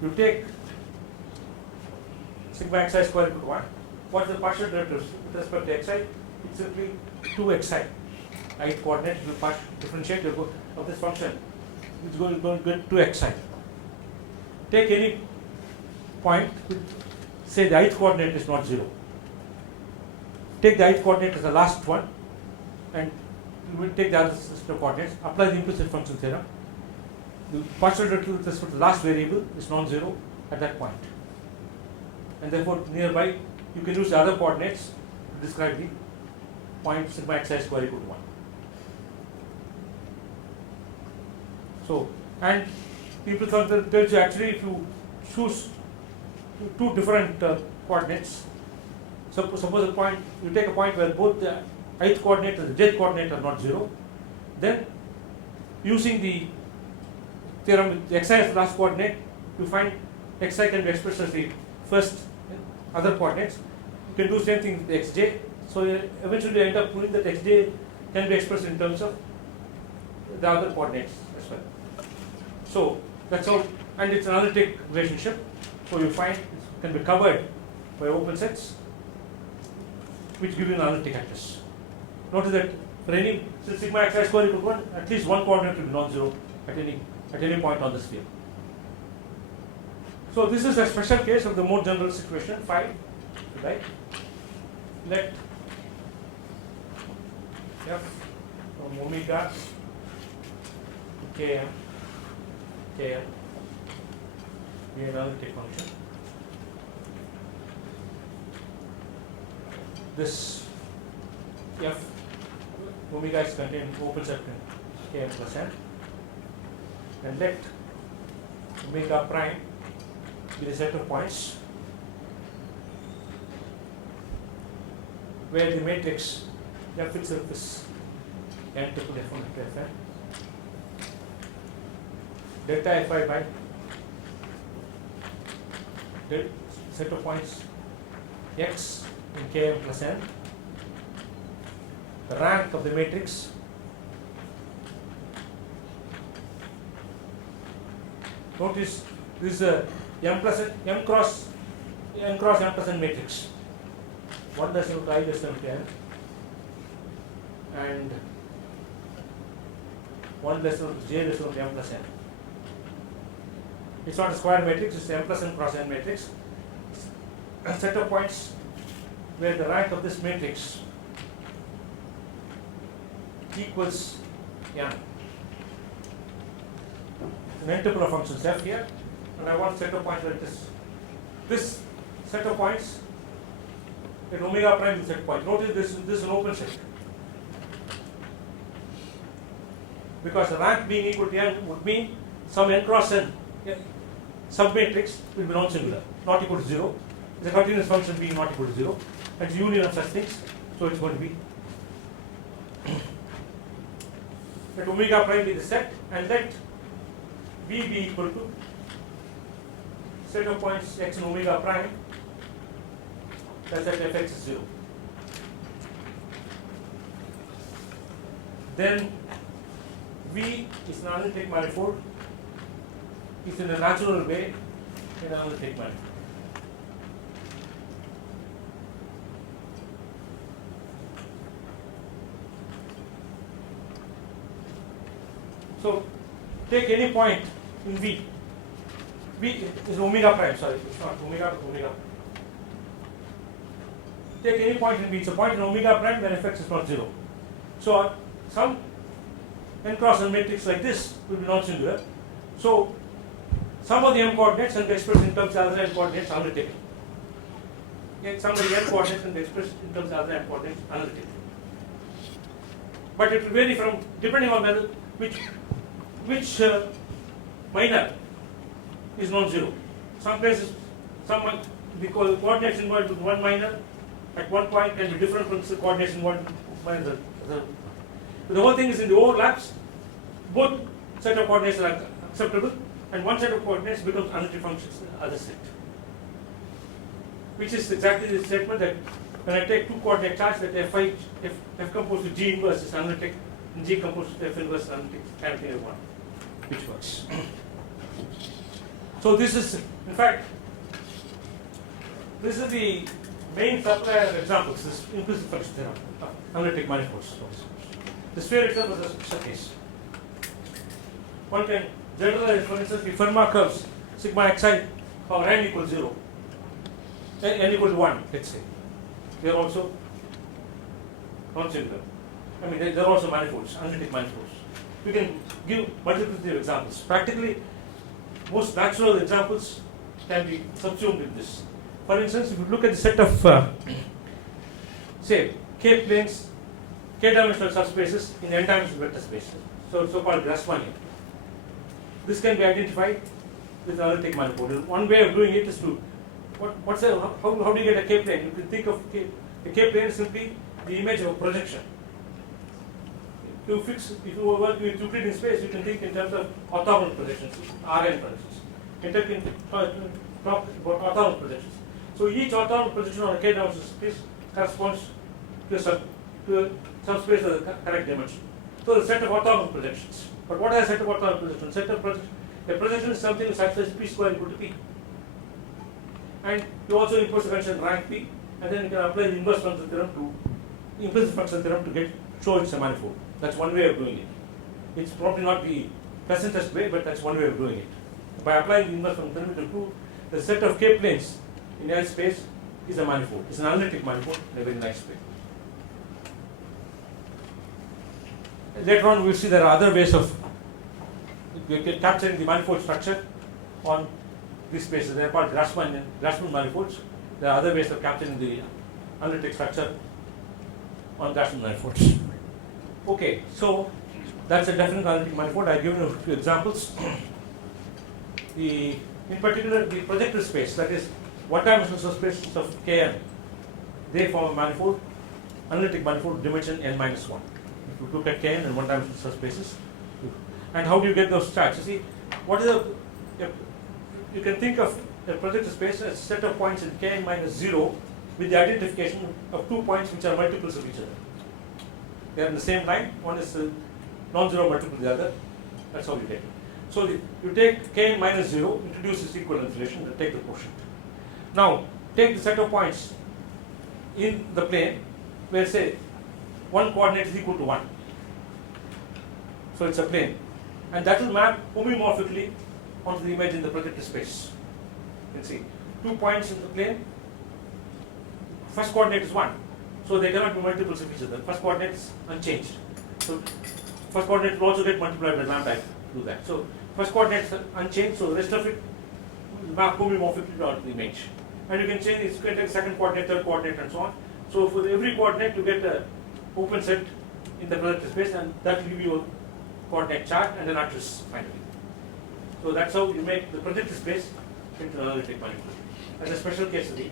You take sigma xi square equal to 1. What is the partial derivative with respect to xi? It's simply 2xi. Ith coordinate will differentiate of this function. It's going to get 2xi. Take any point, say the ith coordinate is not 0. Take the ith coordinate as the last one, and you will take the other system of coordinates, apply the implicit function theorem. The partial derivative with respect to the last variable is non-zero at that point. And therefore, nearby, you can use the other coordinates to describe the point sigma xi square equal to 1. So, and people thought that tells you actually if you choose two different coordinates, suppose a point, you take a point where both the ith coordinate and the jth coordinate are not 0, then using the theorem with xi as the last coordinate, you find xi can be expressed as the first other coordinates. You can do the same thing with xj. So you eventually end up proving that xj can be expressed in terms of the other coordinates as well. So that's all, and it's an analytic relationship. So you find it can be covered by open sets, which give you an analytic atlas. Notice that for any sigma xi square equal to 1, at least one coordinate will be non-zero at any point on the sphere. So this is a special case of the more general situation, phi, right? Let f from omega to km be an analytic function. This f omega is contained in open set km plus n, and let omega prime be the set of points where the matrix f itself is n tuple f1 to fn, delta fi by the set of points x in km plus n, the rank of the matrix notice this is a m cross n plus n matrix, 1 less than I less than 10 and 1 less than j less than m plus n. It's not a square matrix, it's m plus n cross n matrix. A set of points where the rank of this matrix equals n. An n tuple of functions f here, and I want a set of points like this. This set of points at omega prime is set point. Notice this is an open set, because the rank being equal to n would mean some n cross n submatrix will be non-singular, not equal to 0. It's a continuous function being not equal to 0, and it's union of such things, so it's going to be let omega prime be the set, and let v be equal to set of points x in omega prime such that fx is 0. Then v is an analytic manifold, is in a natural way an analytic manifold. So take any point in V. V is omega prime, sorry, it's not omega, but omega. Take any point in V, it's a point in omega prime where fx is not 0. So some n cross n matrix like this will be not singular. So some of the m coordinates and expressed in terms of other n coordinates are undertaken. Some of the n coordinates and expressed in terms of other n coordinates are undertaken. But it will vary from depending on whether which minor is non-zero. Some places, the coordinates involved with one minor at one point can be different from the coordinates involved with the other. The whole thing is in the overlaps, both set of coordinates are acceptable, and one set of coordinates becomes analytic functions in the other set. Which is exactly the statement that when I take two coordinate charge that f composed to g inverse is analytic, and g composed to f inverse is analytic, everything I want, which works. So this is, in fact, this is the main supplier of examples, this implicit function theorem, analytic manifolds. The sphere itself is a special case. One can generalize, for instance, the Fermat curves, sigma xi for n equals 0, n equals 1, let's say. They are also non-singular. I mean, they are also manifolds, analytic manifolds. We can give multiplicity of examples. Practically, most natural examples can be subsumed in this. For instance, if you look at the set of, say, k-planes, k-dimensional subspaces in n-dimensional vector space, so-called Grassmannian. This can be identified with analytic manifold. One way of doing it is to, how do you get a k-plane? You can think of a k-plane is simply the image of a projection. If you work with Euclidean space, you can think in terms of orthogonal projections, Rn projections. You can talk about orthogonal projections. So each orthogonal projection on a k-dimensional space corresponds to a subspace of the correct dimension. So the set of orthogonal projections. But what is a set of orthogonal projections? A projection is something such as p square equal to p. And you also impose the condition rank p, and then you can apply the inverse function theorem to implicit function theorem to show it's a manifold. That's one way of doing it. It's probably not the pleasantest way, but that's one way of doing it. By applying the inverse function theorem, you can prove the set of k-planes in L space is a manifold. It's an analytic manifold in a very nice way. Later on, we'll see there are other ways of capturing the manifold structure on these spaces. They are called Grassmann manifolds. There are other ways of capturing the analytic structure on Grassmann manifolds. Okay, so that's a definite analytic manifold. I've given you a few examples. In particular, the projective space, that is one-dimensional subspaces of Kn, they form a manifold, analytic manifold, dimension n-1. If you look at Kn and one-dimensional subspaces, and how do you get those charts? You see, what is you can think of a projective space as a set of points in Kn minus 0 with the identification of 2 points which are multiples of each other. They are in the same line. One is non-zero multiple of the other. That's how you take it. So you take Kn minus 0, introduce this equivalence relation, and take the quotient. Now take the set of points in the plane where, say, one coordinate is equal to 1. So it's a plane, and that will map homomorphically onto the image in the projective space. You can see 2 points in the plane. First coordinate is 1, so they cannot be multiples of each other. First coordinate is unchanged. So first coordinate will also get multiplied by lambda if you do that. So first coordinate is unchanged, so the rest of it will map homomorphically onto the image. And you can change it, you can take second coordinate, third coordinate, and so on. So for every coordinate, you get an open set in the projective space, and that will give you a coordinate chart and an address finally. So that's how you make the projective space into an analytic manifold. As a special case of the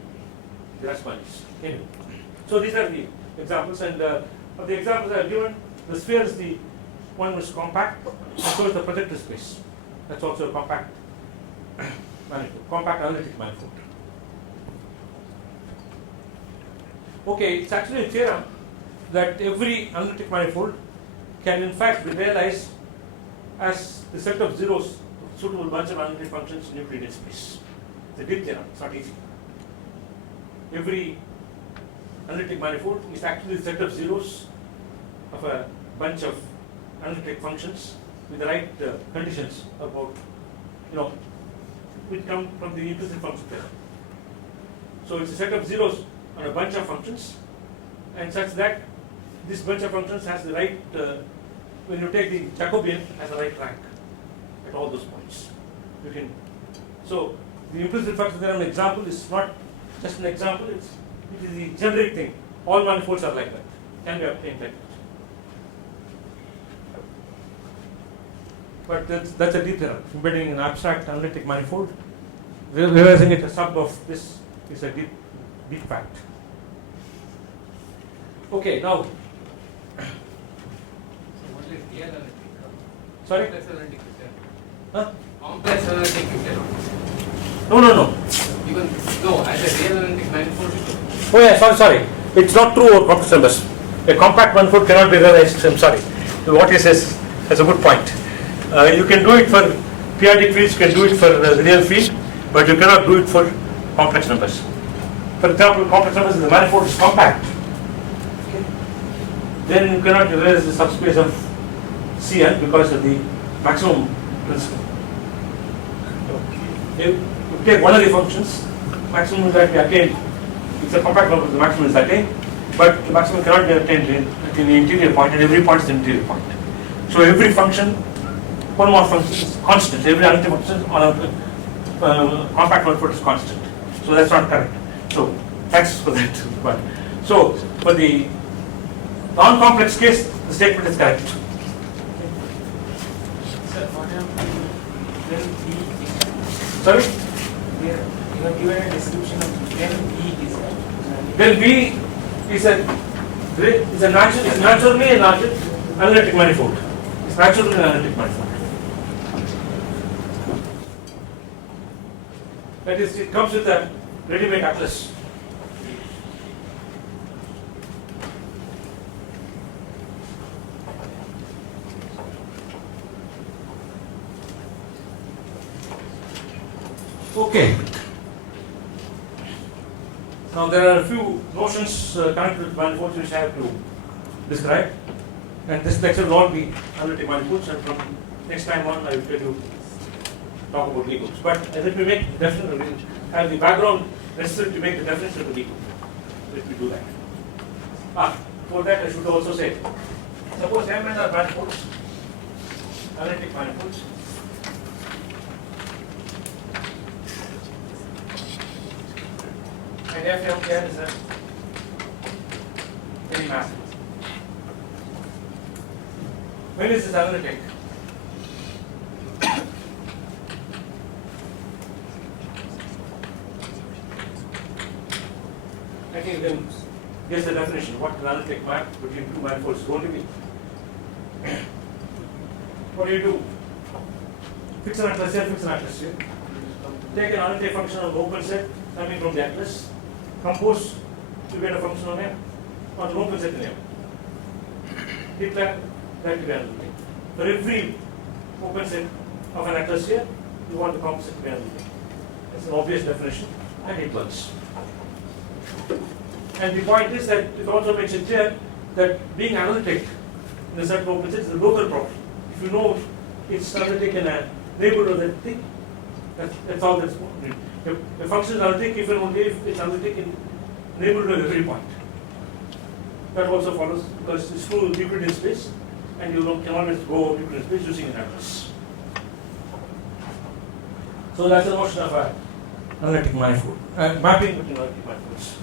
Grassmanns. Anyway, so these are the examples, and of the examples I have given, the sphere is the one which is compact, and so is the projective space. That's also a compact manifold, compact analytic manifold. Okay, it's actually a theorem that every analytic manifold can in fact be realized as the set of zeros of suitable bunch of analytic functions in Euclidean space. It's a deep theorem, it's not easy. Every analytic manifold is actually the set of zeros of a bunch of analytic functions with the right conditions about, which come from the implicit function theorem. So it's a set of zeros on a bunch of functions, and such that this bunch of functions has the right, when you take the Jacobian, has the right rank at all those points. So the implicit function theorem example is not just an example, it is the generic thing. All manifolds are like that, can be obtained like that. But that's a deep theorem. Embedding an abstract analytic manifold, realizing it a sub of this is a deep fact. Okay, now. So what is real analytic? Sorry? Complex analytic is there. Huh? Complex analytic is there. No. Even no, as a real analytic manifold. Oh yeah, sorry. It's not true over complex numbers. A compact manifold cannot be realized. I'm sorry. What he says has a good point. You can do it for periodic fields, you can do it for the real field, but you cannot do it for complex numbers. For example, complex numbers, the manifold is compact. Okay. Then you cannot realize the subspace of Cn because of the maximum principle. You take one of the functions, maximum is that we attained. It's a compact number, the maximum is attained, but the maximum cannot be attained in the interior point, and every point is the interior point. So every function, one more function is constant. Every analytic function on a compact manifold is constant. So that's not correct. So thanks for that. But so for the non-complex case, the statement is correct. Sir, what happened when B Sorry? you have given a description of when B is Then B is naturally an analytic manifold. It's naturally an analytic manifold. That is, it comes with a ready-made atlas. Okay. Now there are a few notions connected with manifolds which I have to describe, and this lecture will all be analytic manifolds, and from next time on I will tell you talk about D groups. But let me make the definition and the background necessary to make the definition of the D group. Let me do that. For that I should also say, suppose M and are manifolds, analytic manifolds. And F here is any massive. When is this analytic? I think then here's the definition. What an analytic map between two manifolds is going to be. What do? Fix an atlas here, fix an atlas here. Take an analytic function of open set coming from the atlas. Compose to get a function on M on an open set in M. Declare that to be analytic. For every open set of an atlas here, you want the composite to be analytic. That's an obvious definition, and it works. And the point is that it also makes it clear that being analytic in a certain open set is a local property. If you know it's analytic in a neighborhood of that thing, that's all that's important. The function is analytic if and only if it's analytic in neighborhood of every point. That also follows because it's through Euclidean space, and you can always go over Euclidean space using an atlas. So that's the notion of an analytic manifold. Mapping between analytic manifolds.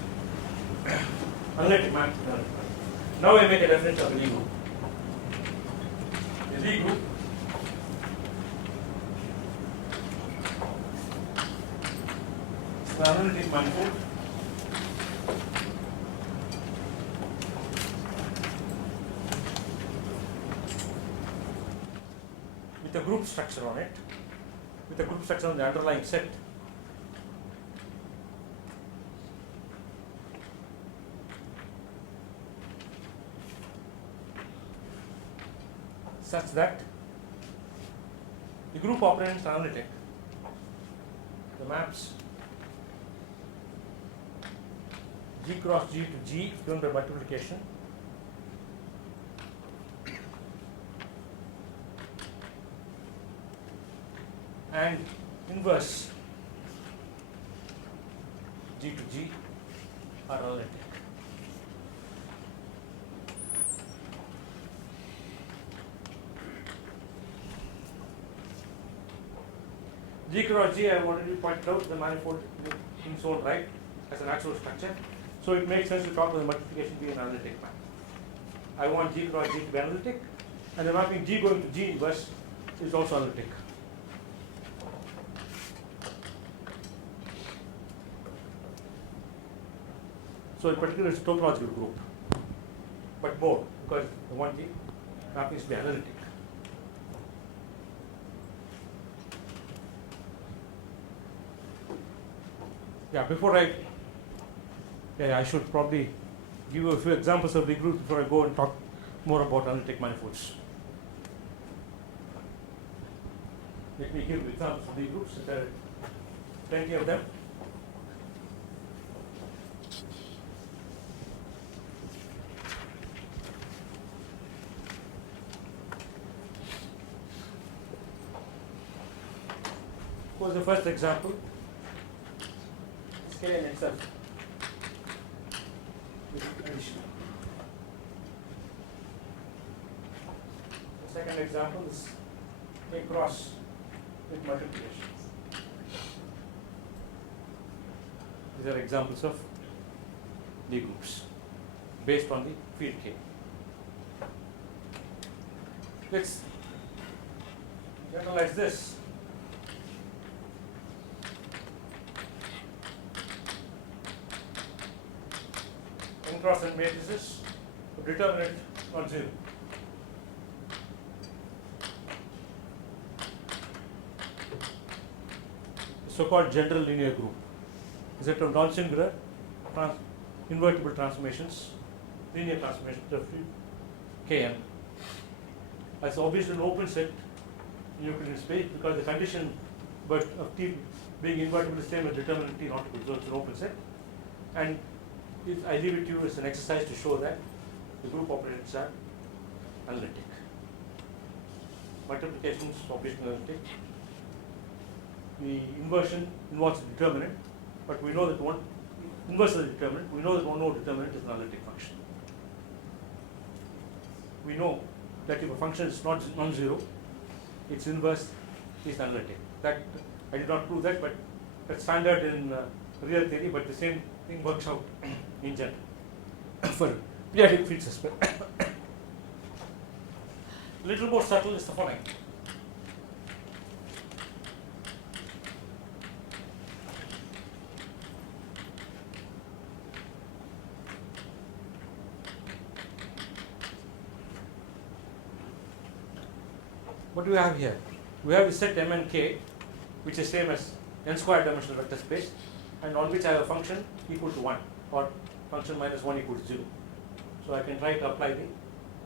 Analytic map. Now I make a definition of an E group. A D group is an analytic manifold with a group structure on it, with a group structure on the underlying set. Such that the group operates analytic. The maps G cross G to G is given by multiplication. And inverse G to G are analytic. G cross G, I have already pointed out the manifold in its own right as a natural structure. So it makes sense to talk about the multiplication being an analytic map. I want G cross G to be analytic, and the mapping G going to G inverse is also analytic. So in particular, it's a topological group, but more because I want the mappings to be analytic. Yeah, I should probably give you a few examples of the groups before I go and talk more about analytic manifolds. Let me give examples of the groups. There are plenty of them. What was the first example? Scale in itself. Addition. The second example is A cross with multiplication. These are examples of D groups based on the field K. Let's generalize this. N cross N matrices of determinant non-zero. The so-called general linear group is a set of non-singular invertible transformations, linear transformations of Kn. That's obviously an open set in Euclidean space because the condition of T being invertible is the same as determinant T not equal, so it's an open set. And I leave it to you as an exercise to show that the group operators are analytic. Multiplications obviously analytic. the inversion involves a determinant, but we know that one inverse is a determinant. We know that one over determinant is an analytic function. We know that if a function is not non-zero, its inverse is analytic. That I did not prove that, but that's standard in real theory. But the same thing works out in general for periodic fields as well. Little more subtle is the following. What do we have here? We have a set M and K, which is same as n square dimensional vector space, and on which I have a function equal to 1 or function minus 1 equal to 0. So I can try to apply the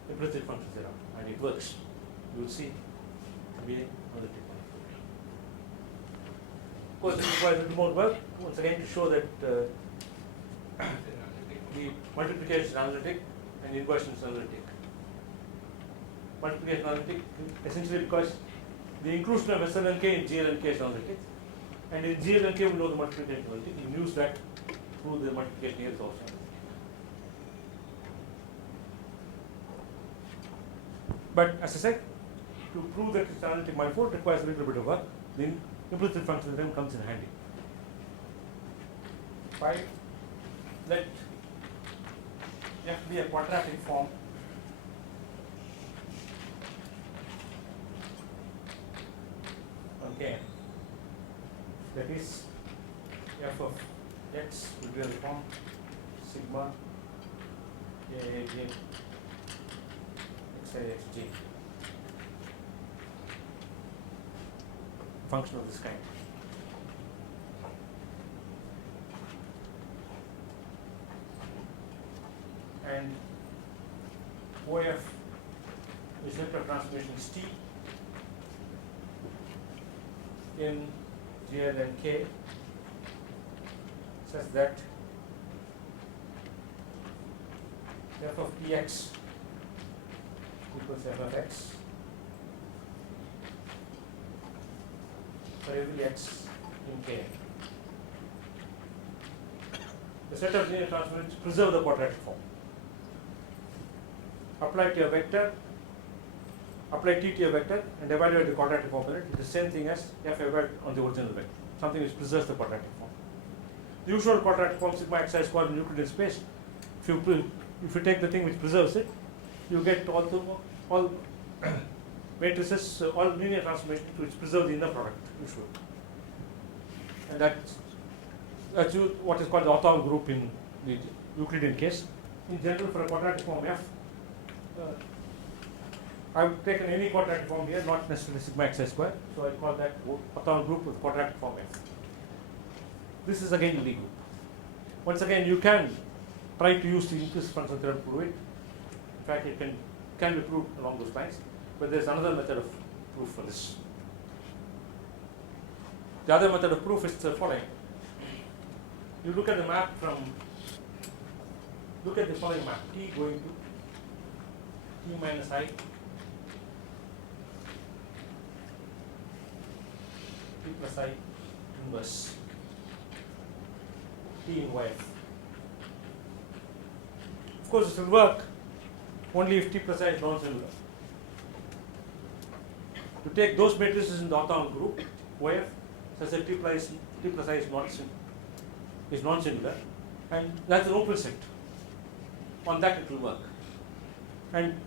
implicit function theorem, and it works. You will see be another technique. Of course, it requires a little more work once again to show that the multiplication is analytic and inversion is analytic. Multiplication analytic essentially because the inclusion of SL and K in GL and K is analytic, and in GL and K we know the multiplication analytic. You use that through the multiplication here is also analytic. But as I said, to prove that it's analytic manifold requires a little bit of work. The implicit function theorem comes in handy. If I let F be a quadratic form okay, that is f of x will be the form sigma a j xi xj, function of this kind. And OF is vector transformations T in GL and K such that f of px equals f of x for every x in K. The set of linear transformations preserve the quadratic form. Apply to a vector, apply T to a vector and evaluate the quadratic form on it. It is the same thing as f evaluated on the original vector, something which preserves the quadratic form. The usual quadratic form sigma xi squared in Euclidean space, if you take the thing which preserves it, you get all matrices, all linear transformations which preserve the inner product usually. And that's what is called the orthogonal group in the Euclidean case. In general, for a quadratic form f, I've taken any quadratic form here, not necessarily sigma xi square, so I call that orthogonal group with quadratic form f. This is again the Lie group. Once again, you can try to use the implicit function theorem to prove it. In fact, it can be proved along those lines, but there is another method of proof for this. The other method of proof is the following. You look at the map look at the following map, T going to T minus I, T plus I inverse, T in YF. Of course, this will work only if T plus I is non-singular. To take those matrices in the orthogonal group, YF, such that T plus I is non-singular, and that's an open set. On that it will work. And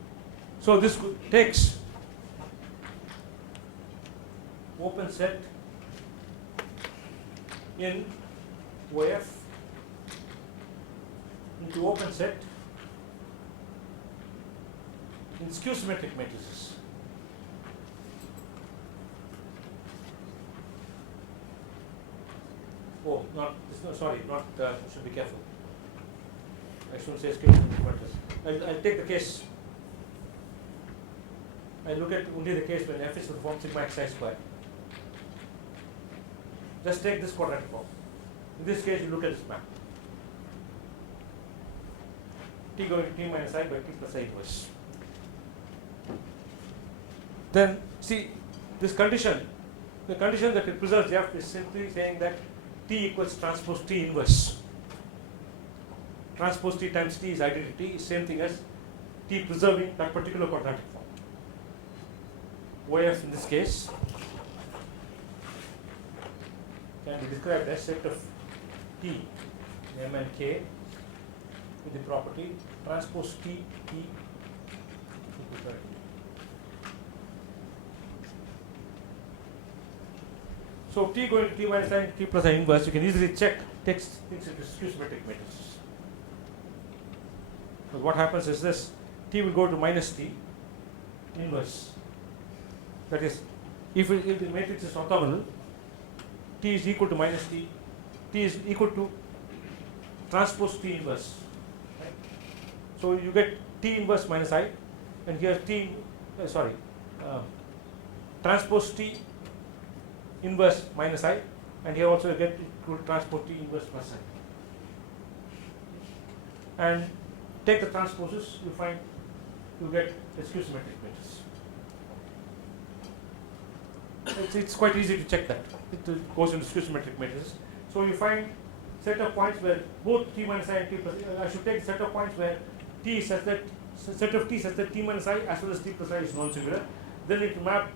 so this takes open set in OF into open set in skew symmetric matrices. Oh, should be careful. I shouldn't say skew symmetric matrices. I'll take the case. I look at only the case when f is the form sigma xi square. Just take this quadratic form. In this case, you look at this map. T going to T minus I by T plus I inverse. Then see this condition The condition that it preserves F is simply saying that T equals transpose T inverse. Transpose T times T is identity, is same thing as T preserving that particular quadratic form. YF in this case can be described as set of T, M and K with the property transpose T E equals I. So T going to T minus I, T plus I inverse, you can easily check takes things into skew symmetric matrices. So what happens is this, T will go to minus T inverse. That is, if the matrix is orthogonal, T is equal to minus T, T is equal to transpose T inverse. Right? So you get T inverse minus I, and here T, transpose T inverse minus I, and here also you get transpose T inverse plus I. And take the transposes, you find you get a skew symmetric matrix. It's quite easy to check that. It goes into skew symmetric matrices. So you find set of points where both T minus I and T plus I should take set of points where T is such that set of T such that T minus I as well as T plus I is non-singular. Then it will map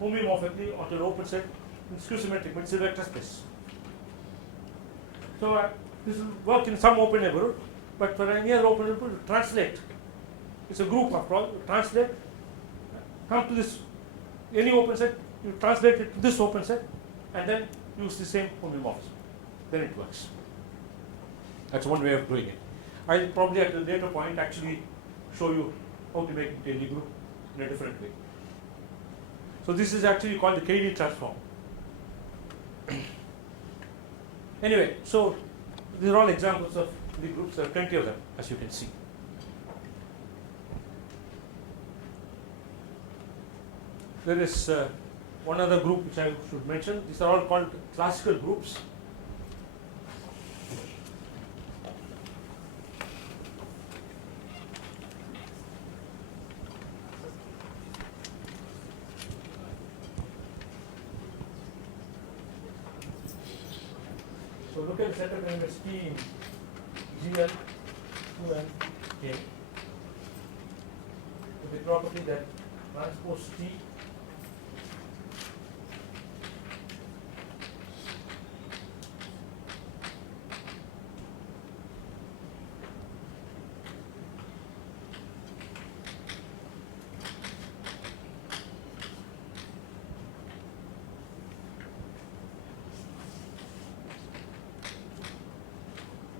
homeomorphically onto an open set in skew symmetric matrix vector space. So this will work in some open neighborhood, but for any other open neighborhood, translate. It's a group after all. Translate, come to this any open set, you translate it to this open set, and then use the same homeomorphism. Then it works. That's one way of doing it. I'll probably at a later point actually show you how to make it a group in a different way. So this is actually called the KD transform. Anyway, so these are all examples of the groups. There are plenty of them, as you can see. There is one other group which I should mention. These are all called classical groups. So look at the set of elements P in GL, 2n, K with the property that transpose T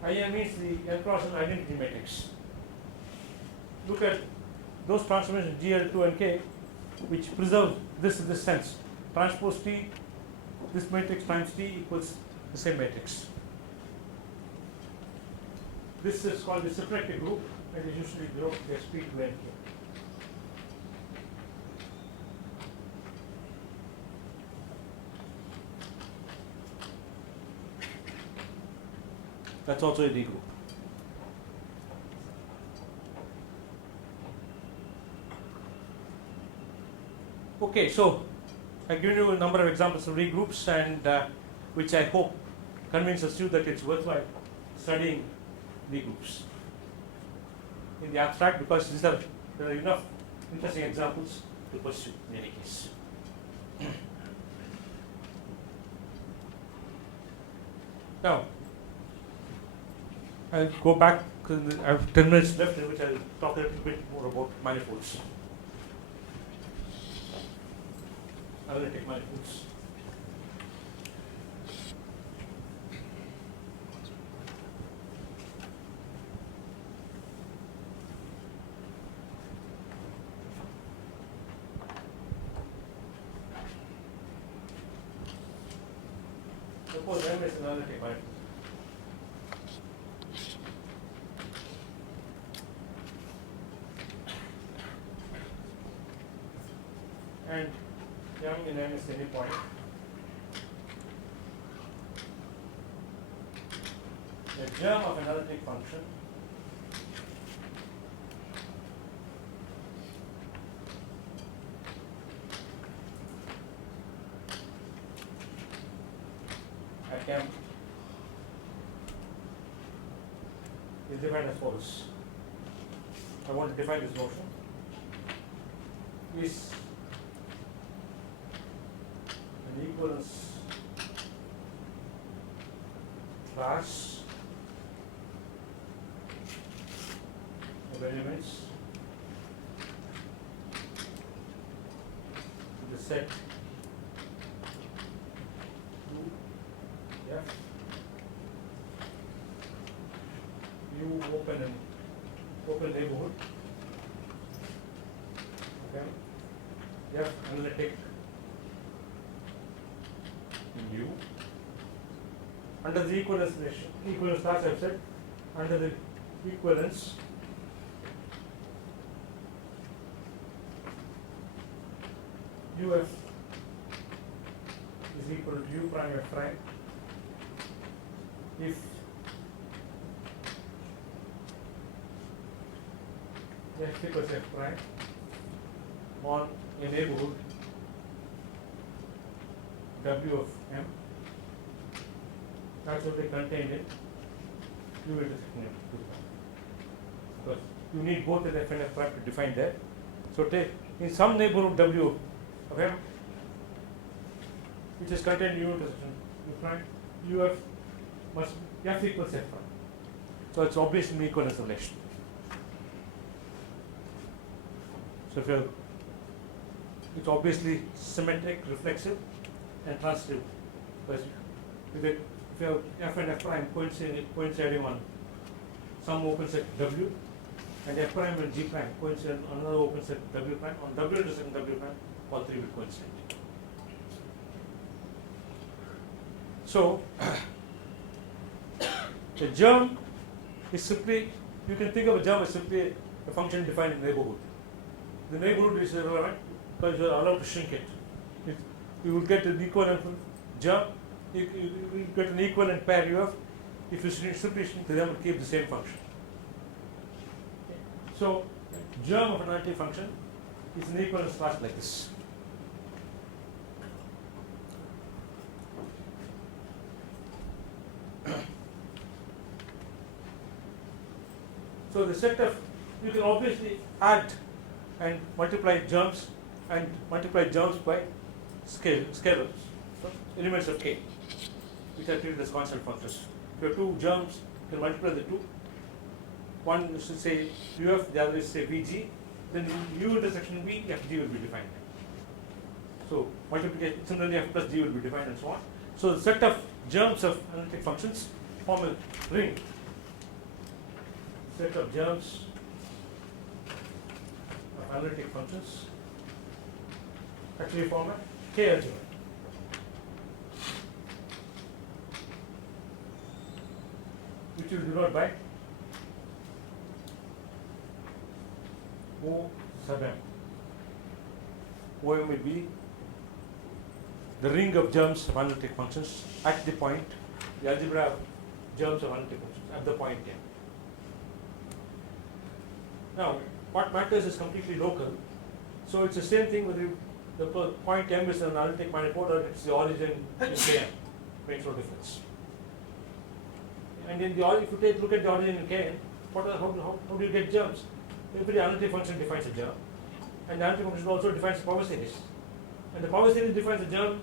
IM means the N cross N identity matrix. Look at those transformations GL2 and K which preserve this in this sense. Transpose T, this matrix times T equals the same matrix. This is called the symplectic group and is usually denoted as P2 and K. That's also a D group. Okay, so I've given you a number of examples of D groups, and which I hope convinces you that it's worthwhile studying D groups in the abstract, because there are enough interesting examples to pursue in any case. Now, I'll go back, I have 10 minutes left in which I'll talk a little bit more about manifolds. Analytic manifolds. Suppose M is an analytic manifold. And young in M is any point. The germ of an analytic function at M is defined as follows. I want to define this notion. Is an equivalence class of elements to the set F U open neighborhood, okay, F analytic in U. Under the equivalence class, I've said, under the equivalence, UF is equal to U prime F prime if F equals F prime on a neighborhood W of M. That's what they contained in U intersection F2 prime. Because you need both the F and F prime to define that. So take in some neighborhood W of M, which is contained in U intersection U prime, UF must F equals F prime. So it's obviously an equivalence relation. So if it's obviously symmetric, reflexive, and transitive. Because if you have F and F prime coinciding on some open set W, and F prime and G prime coincide on another open set W prime, on W intersection W prime, all three will coincide. So a germ is simply, you can think of a germ as simply a function defined in neighborhood. The neighborhood is irrelevant because you are allowed to shrink it. You will get an equivalent germ, you will get an equivalent pair you have if you simply shrink them and keep the same function. So germ of an analytic function is an equivalence class like this. So the set of, you can obviously add and multiply germs by scalars, so elements of K, which are treated as constant functions. If you have two germs, you can multiply the two. One should say UF, the other is say VG, then U intersection V, FG will be defined. So multiplication, similarly F plus G will be defined and so on. So the set of germs of analytic functions form a ring. Set of germs of analytic functions actually form a K algebra. Which will denote by O sub M. OM will be the ring of germs of analytic functions at the point, the algebra of germs of analytic functions at the point M. Now, what matters is completely local. So it's the same thing whether the point M is an analytic manifold or it's the origin in Km. Makes no difference. And in the if you look at the origin in Km, how do you get germs? Every analytic function defines a germ, and the analytic function also defines a power series. And the power series defines a germ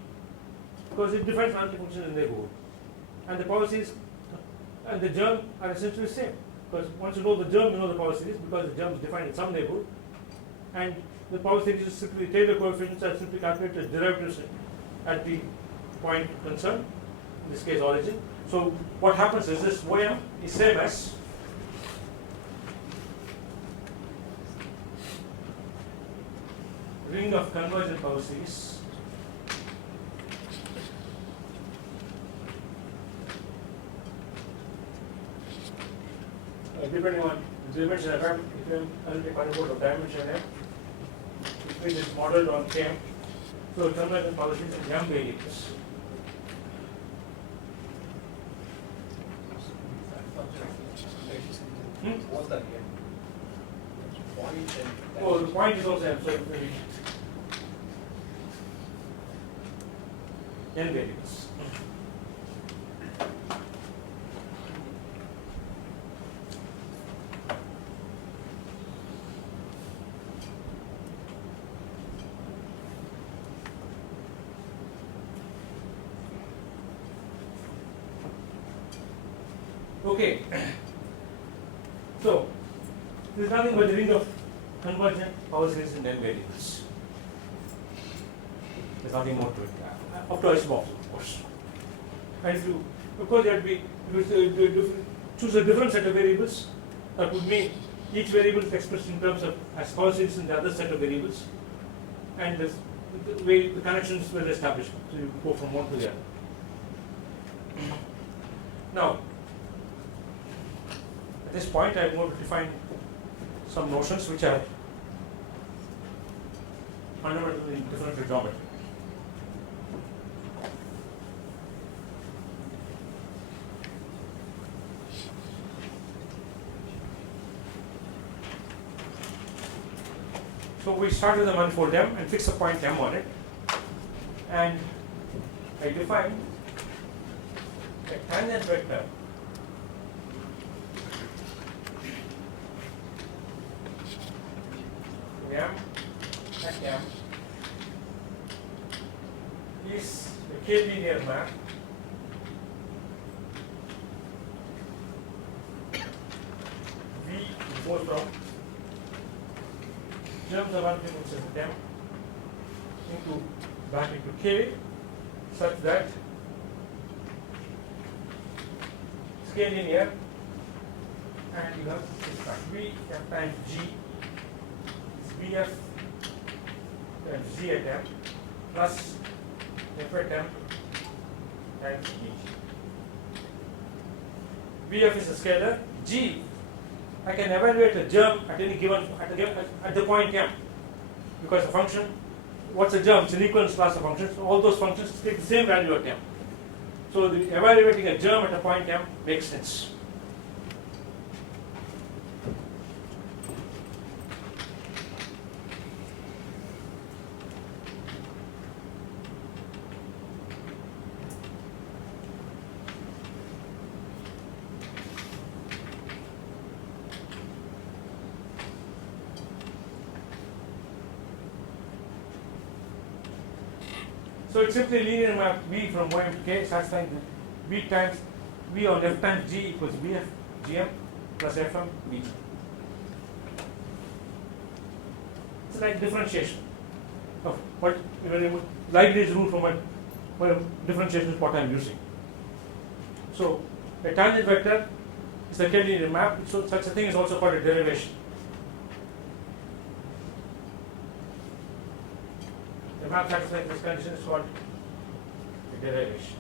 because it defines an analytic function in the neighborhood. And the power series and the germ are essentially the same. Because once you know the germ, you know the power series because the germ is defined in some neighborhood. And the power series is simply Taylor coefficients are simply calculated as derivatives at the point concerned, in this case origin. So what happens is this OM is same as ring of convergent power series depending on the dimension of M, if M analytic manifold of dimension M, which is modeled on Km, so convergent power series is M variables. What's that again? Point and Oh, the point is also M, so maybe N variables. Okay. So this is nothing but the ring of convergent power series in n variables. There's nothing more to it. Up to isomorphism, of course. And if you, of course, if you choose a different set of variables, that would mean each variable is expressed in terms of as power series in the other set of variables, and the way the connections will establish. So you go from one to the other. Now, at this point, I'm going to define some notions which are fundamental in differential geometry. So we start with the manifold M and fix a point M on it, and I define a tangent vector M at M is a k-linear map V goes from Germs of unpredictable system into back into K such that scale linear, and you have this V f times G is Vf times G at M plus F at M times G. Vf is a scalar. G, I can evaluate a germ at any given at the point M, because the function, what's a germ? It's an equivalence class of functions. So all those functions take the same value at M. So evaluating a germ at a point M makes sense. So it's simply linear map V from Y to K satisfying that V times V on F times G equals Vf Gm plus Fm V. It's like differentiation of what Leibniz rule from what differentiation is what I'm using. So a tangent vector is a k-linear map, so such a thing is also called a derivation. The map satisfying this condition is called a derivation.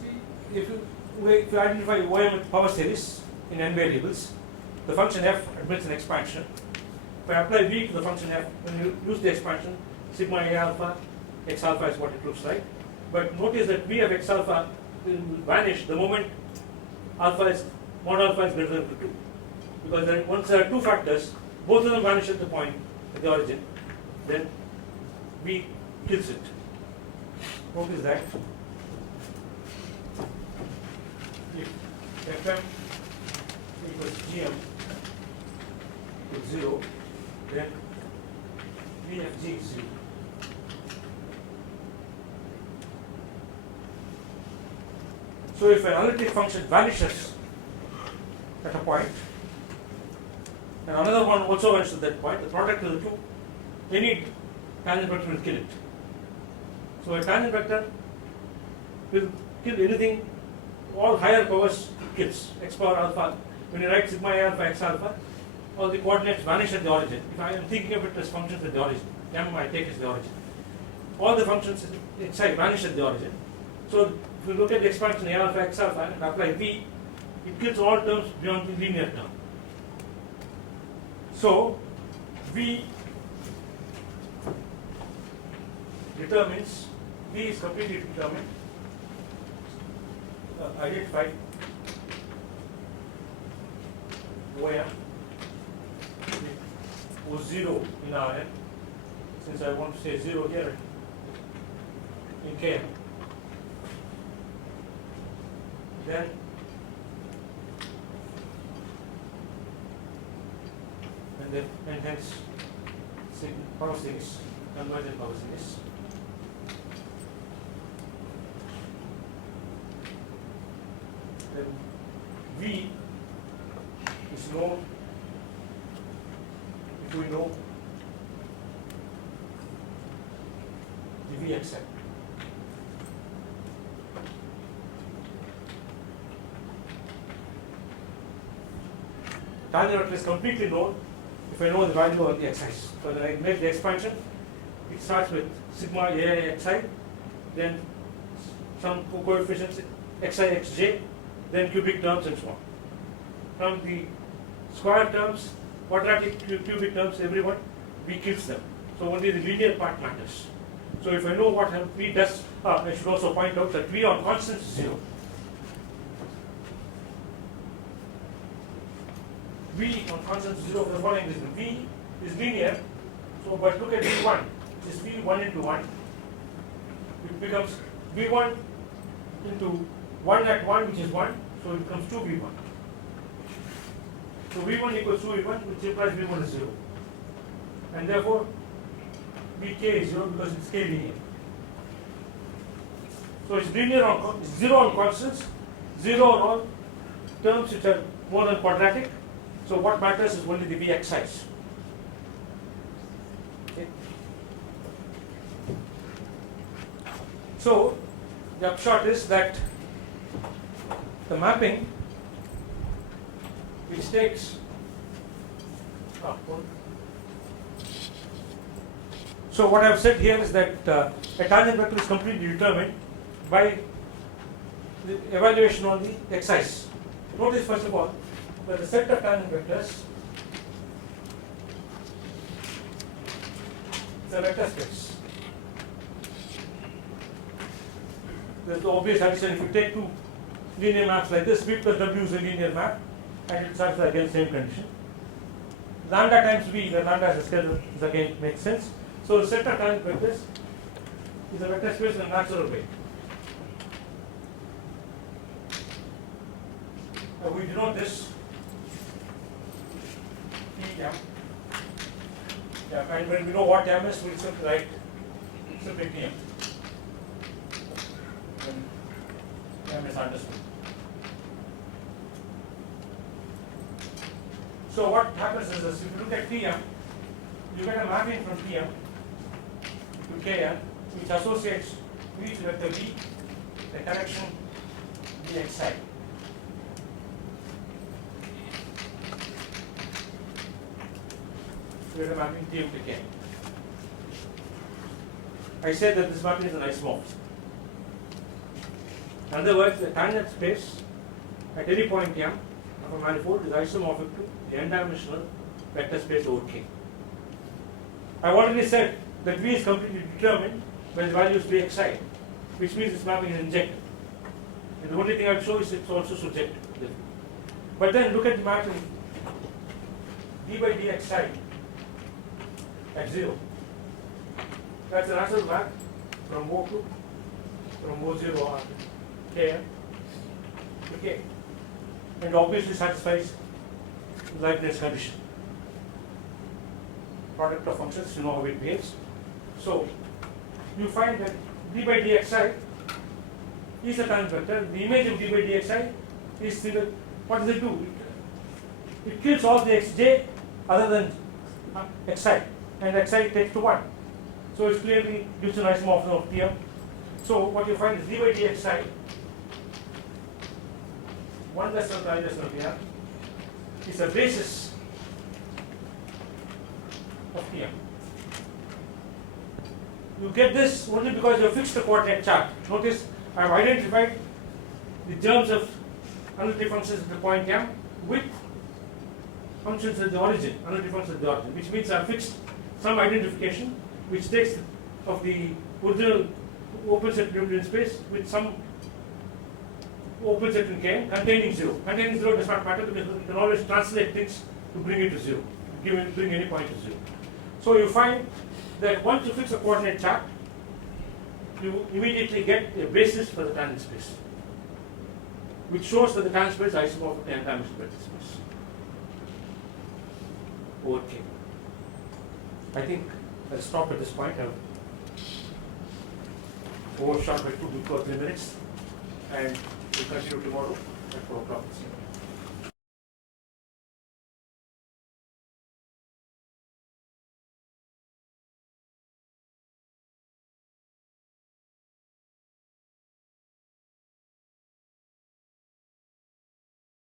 See, if you identify Ym with power series in n variables, the function f admits an expansion. If I apply v to the function f, when you use the expansion, sigma a alpha x alpha is what it looks like. But notice that v of x alpha will vanish the moment alpha is mod alpha is greater than 2. Because then once there are two factors, both of them vanish at the point at the origin, then v kills it. Notice that if fm equals gm equals 0, then vfg is 0. So if an analytic function vanishes at a point, and another one also vanishes at that point, the product of the two, any tangent vector will kill it. So a tangent vector will kill anything, all higher powers it kills, x power alpha. When you write sigma a alpha x alpha, all the coordinates vanish at the origin. If I am thinking of it as functions at the origin, m I take as the origin. All the functions inside vanish at the origin. So if you look at the expansion a alpha x alpha and apply v, it kills all terms beyond the linear term. So v determines, v is completely determined, identified OM with O0 in Rn, since I want to say 0 here in Km. Then and hence power series, convergent power series. Then V is known if we know the V accept. Tangent vector is completely known if I know the value of the xi. So when I make the expansion, it starts with sigma ai xi, then some coefficients xi xj, then cubic terms and so on. From the square terms, quadratic cubic terms, everyone, V kills them. So only the linear part matters. So if I know what V does, I should also point out that V on constant is 0. V on constant is 0 for the following reason. V is linear, so but look at V1, it is V1 into 1. It becomes V1 into 1 at 1, which is 1, so it becomes 2V1. So V1 equals 2V1, which implies V1 is 0. And therefore, Vk is 0 because it's k linear. So it's linear on 0 on constants, 0 on all terms which are more than quadratic. So what matters is only the Vx size. Okay. So the upshot is that the mapping which takes so what I have said here is that a tangent vector is completely determined by the evaluation on the x's. Notice first of all that the set of tangent vectors is a vector space. There's the obvious addition. If you take two linear maps like this, V plus W is a linear map, and it satisfies again the same condition. Lambda times V, the lambda as a scalar, is again makes sense. So the set of tangent vectors is a vector space in a natural way. We denote this T m. Yeah, and when we know what m is, we'll simply write simply Tm. M is understood. So what happens is this: if you look at Tm, you get a mapping from Tm to Kn, which associates each vector V the direction Vxi. We are mapping Tm to K. I said that this mapping is an isomorphism. In other words, the tangent space at any point M of a manifold is isomorphic to the n-dimensional vector space over K. I have already said that V is completely determined by the values Vxi, which means this mapping is injective. And the only thing I will show is it's also surjective. But then look at the mapping d by dxi at 0. That's a natural map from O to from O0 or Kn to K. And obviously satisfies the Leibniz condition. Product of functions, you know how it behaves. So you find that d by dxi is a tangent vector. The image of d by dxi is the, what does it do? It kills all the xj other than xi, and xi takes to 1. So it clearly gives an isomorphism of Tm. So what you find is d by dxi 1 less than I less than Tm is a basis of Tm. You get this only because you have fixed the coordinate chart. Notice I have identified the germs of analytic functions at the point M with functions at the origin, analytic functions at the origin, which means I have fixed some identification which takes of the original open set Euclidean space with some open set in K containing 0. Containing 0 does not matter because you can always translate things to bring it to 0, bring any point to 0. So you find that once you fix a coordinate chart, you immediately get a basis for the tangent space, which shows that the tangent space is isomorphic to n-dimensional vector space over K. I think I'll stop at this point. I've overshot by 2 to 3 minutes, and we'll continue tomorrow at 4 o'clock.